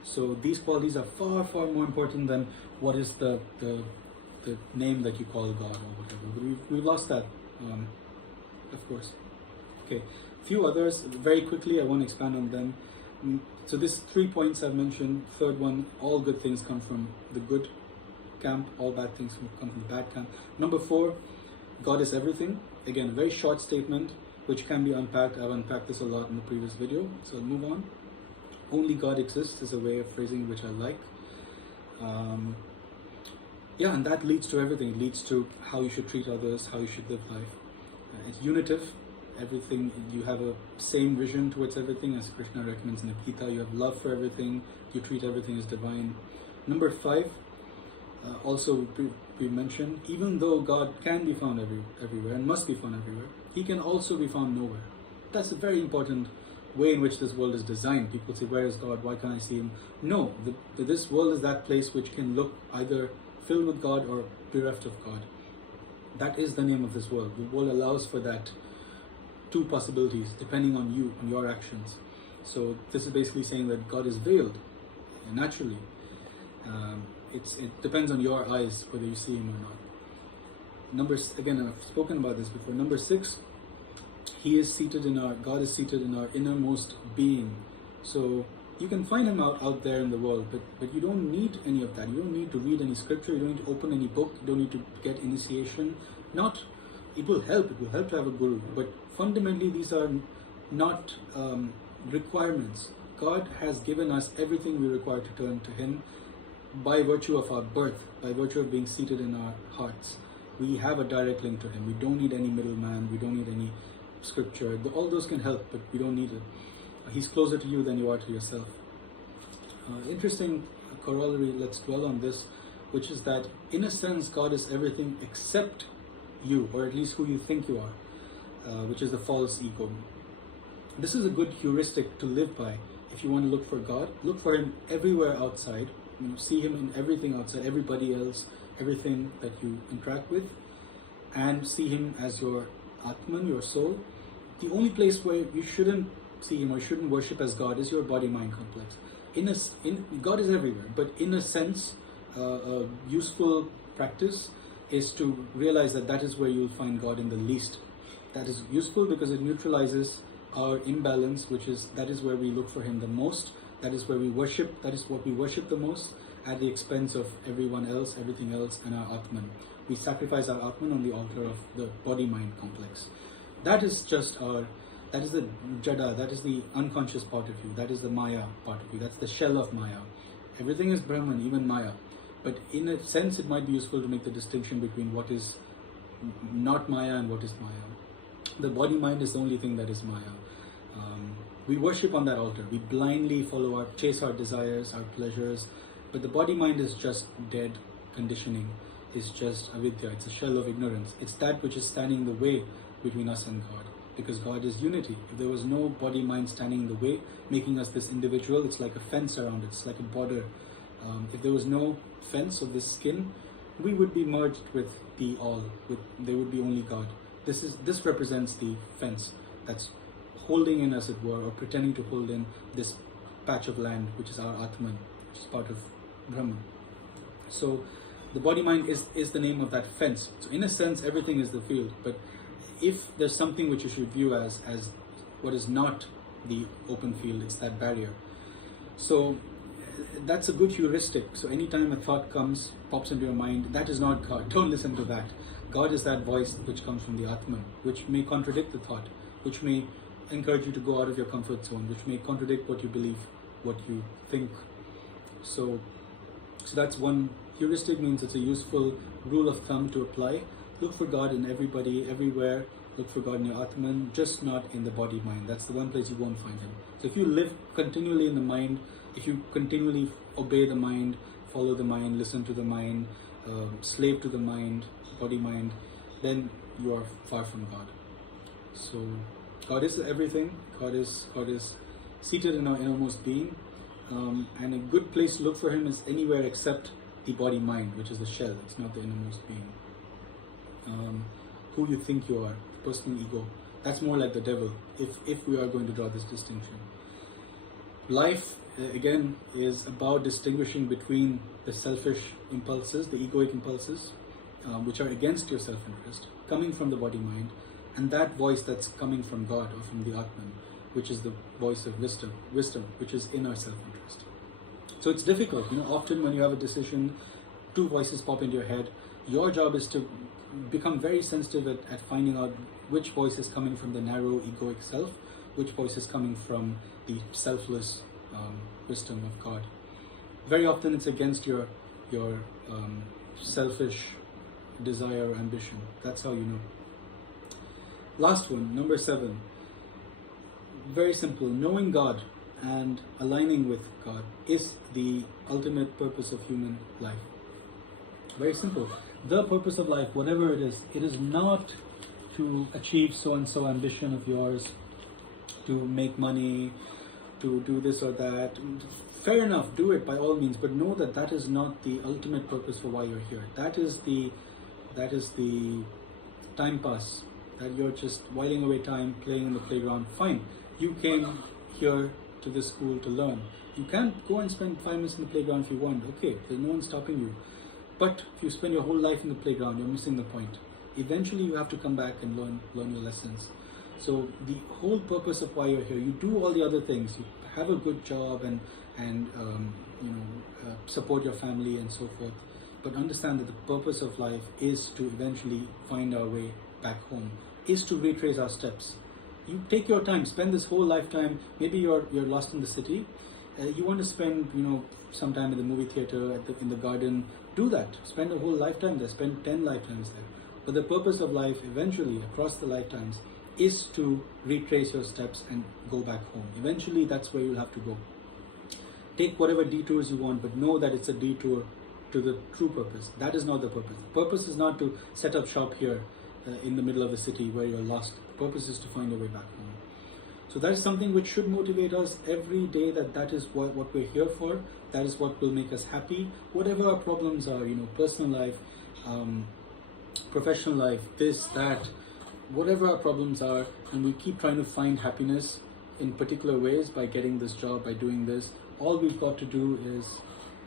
So these qualities are far, far more important than what is the name that you call God or whatever. We've lost that, of course. Okay, few others, very quickly, I won't expand on them. So these 3 points I've mentioned. Third one, all good things come from the good camp, all bad things come from the bad camp. Number 4, God is everything. Again, a very short statement which can be unpacked. I've unpacked this a lot in the previous video, so I'll move on. Only God exists is a way of phrasing which I like. Yeah, and that leads to everything. It leads to how you should treat others, how you should live life. It's unitive. Everything, you have a same vision towards everything, as Krishna recommends in the Gita. You have love for everything. You treat everything as divine. Number 5, also we mentioned, even though God can be found everywhere and must be found everywhere, He can also be found nowhere. That's a very important way in which this world is designed. People say, where is God? Why can't I see Him? No, this world is that place which can look either filled with God or bereft of God. That is the name of this world. The world allows for that two possibilities depending on you, on your actions. So this is basically saying that God is veiled naturally. It depends on your eyes whether you see Him or not. Again, I've spoken about this before. Number 6, God is seated in our innermost being. So you can find Him out there in the world, but you don't need any of that. You don't need to read any scripture. You don't need to open any book. You don't need to get initiation. It will help. It will help to have a guru. But fundamentally, these are not requirements. God has given us everything we require to turn to Him by virtue of our birth, by virtue of being seated in our hearts. We have a direct link to Him. We don't need any middleman. We don't need any scripture. All those can help, but we don't need it. He's closer to you than you are to yourself. Interesting corollary, let's dwell on this, which is that in a sense God is everything except you, or at least who you think you are, which is the false ego. This is a good heuristic to live by. If you want to look for God, look for Him everywhere outside. See Him in everything outside, everybody else, everything that you interact with, and see Him as your Atman, your soul. The only place where you shouldn't see Him or shouldn't worship as God is your body-mind complex. God is everywhere, but in a sense, a useful practice is to realize that is where you'll find God in the least. That is useful because it neutralizes our imbalance, that is where we look for Him the most. That is where we worship. That is what we worship the most, at the expense of everyone else, everything else, and our Atman. We sacrifice our Atman on the altar of the body-mind complex. That is the Jada, that is the unconscious part of you, that is the Maya part of you, that's the shell of Maya. Everything is Brahman, even Maya. But in a sense, it might be useful to make the distinction between what is not Maya and what is Maya. The body-mind is the only thing that is Maya. We worship on that altar. We blindly chase our desires, our pleasures. But the body-mind is just dead conditioning. It's just avidya. It's a shell of ignorance. It's that which is standing in the way between us and God. Because God is unity. If there was no body-mind standing in the way, making us this individual, it's like a fence around it. It's like a border. If there was no fence of this skin, we would be merged with the all. There would be only God. This represents the fence that's holding in, as it were, or pretending to hold in this patch of land, which is our Atman, which is part of Brahman. So the body-mind is the name of that fence. So in a sense, everything is the field. But if there's something which you should view as what is not the open field, it's that barrier. So that's a good heuristic. So anytime a thought pops into your mind, that is not God. Don't listen to that. God is that voice which comes from the Atman, which may contradict the thought, which may encourage you to go out of your comfort zone, which may contradict what you believe, what you think. So that's one heuristic. Means it's a useful rule of thumb to apply. Look for God in everybody, everywhere. Look for God in your Atman, just not in the body-mind. That's the one place you won't find Him. So if you live continually in the mind, if you continually obey the mind, follow the mind, listen to the mind, slave to the mind, body-mind, then you are far from God. So God is everything. God is seated in our innermost being. And a good place to look for Him is anywhere except the body-mind, which is the shell. It's not the innermost being. Who you think you are, personal ego. That's more like the devil, if we are going to draw this distinction. Life, again, is about distinguishing between the selfish impulses, the egoic impulses, which are against your self-interest, coming from the body-mind, and that voice that's coming from God or from the Atman, which is the voice of wisdom, which is in our self-interest. So it's difficult, often when you have a decision, two voices pop into your head. Your job is to become very sensitive at finding out which voice is coming from the narrow egoic self, which voice is coming from the selfless wisdom of God. Very often it's against your selfish desire or ambition. That's how you know. Last one, number 7. Very simple. Knowing God and aligning with God is the ultimate purpose of human life. Very simple. The purpose of life, whatever it is not to achieve so-and-so ambition of yours, to make money, to do this or that. Fair enough, do it by all means, but know that that is not the ultimate purpose for why you're here. That is the time pass, that you're just whiling away time playing in the playground. Fine, you came here to this school to learn. You can go and spend 5 minutes in the playground if you want. Okay, there's no one stopping you. But if you spend your whole life in the playground, you're missing the point. Eventually, you have to come back and learn your lessons. So the whole purpose of why you're here, you do all the other things. You have a good job and support your family and so forth. But understand that the purpose of life is to eventually find our way back home, is to retrace our steps. You take your time, spend this whole lifetime. Maybe you're lost in the city. You want to spend some time in the movie theater, in the garden. Do that. Spend a whole lifetime there. Spend 10 lifetimes there. But the purpose of life, eventually, across the lifetimes, is to retrace your steps and go back home. Eventually, that's where you'll have to go. Take whatever detours you want, but know that it's a detour to the true purpose. That is not the purpose. The purpose is not to set up shop here in the middle of the city where you're lost. The purpose is to find your way back home. So that is something which should motivate us every day, that is what we're here for. That is what will make us happy. Whatever our problems are, personal life, professional life, this, that, whatever our problems are, and we keep trying to find happiness in particular ways by getting this job, by doing this. All we've got to do is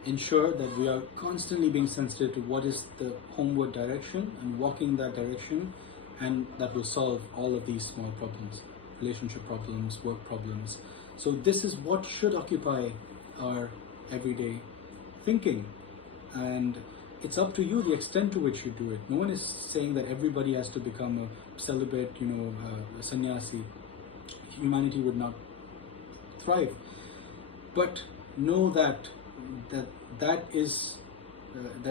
ensure that we are constantly being sensitive to what is the homeward direction and walking that direction, and that will solve all of these small problems, relationship problems, work problems. So this is what should occupy our everyday thinking, and it's up to you the extent to which you do it. No one is saying that everybody has to become a celibate, a sannyasi. Humanity would not thrive. But know that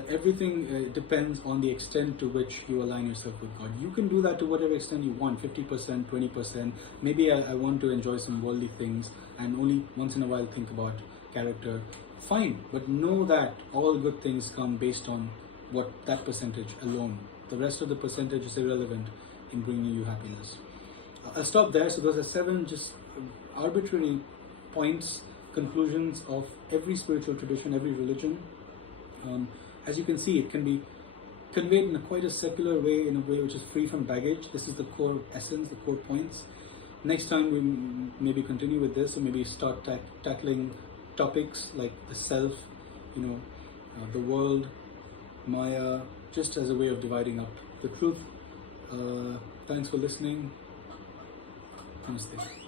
everything depends on the extent to which you align yourself with God. You can do that to whatever extent you want, 50%, 20%. Maybe I want to enjoy some worldly things and only once in a while think about character. Fine, but know that all good things come based on that percentage alone. The rest of the percentage is irrelevant in bringing you happiness. I'll stop there. So those are 7 just arbitrary points, conclusions of every spiritual tradition, every religion. As you can see, it can be conveyed in quite a secular way, in a way which is free from baggage. This is the core essence, the core points. Next time we maybe continue with this, or maybe start tackling topics like the self, the world, Maya, just as a way of dividing up the truth. Thanks for listening. Namaste.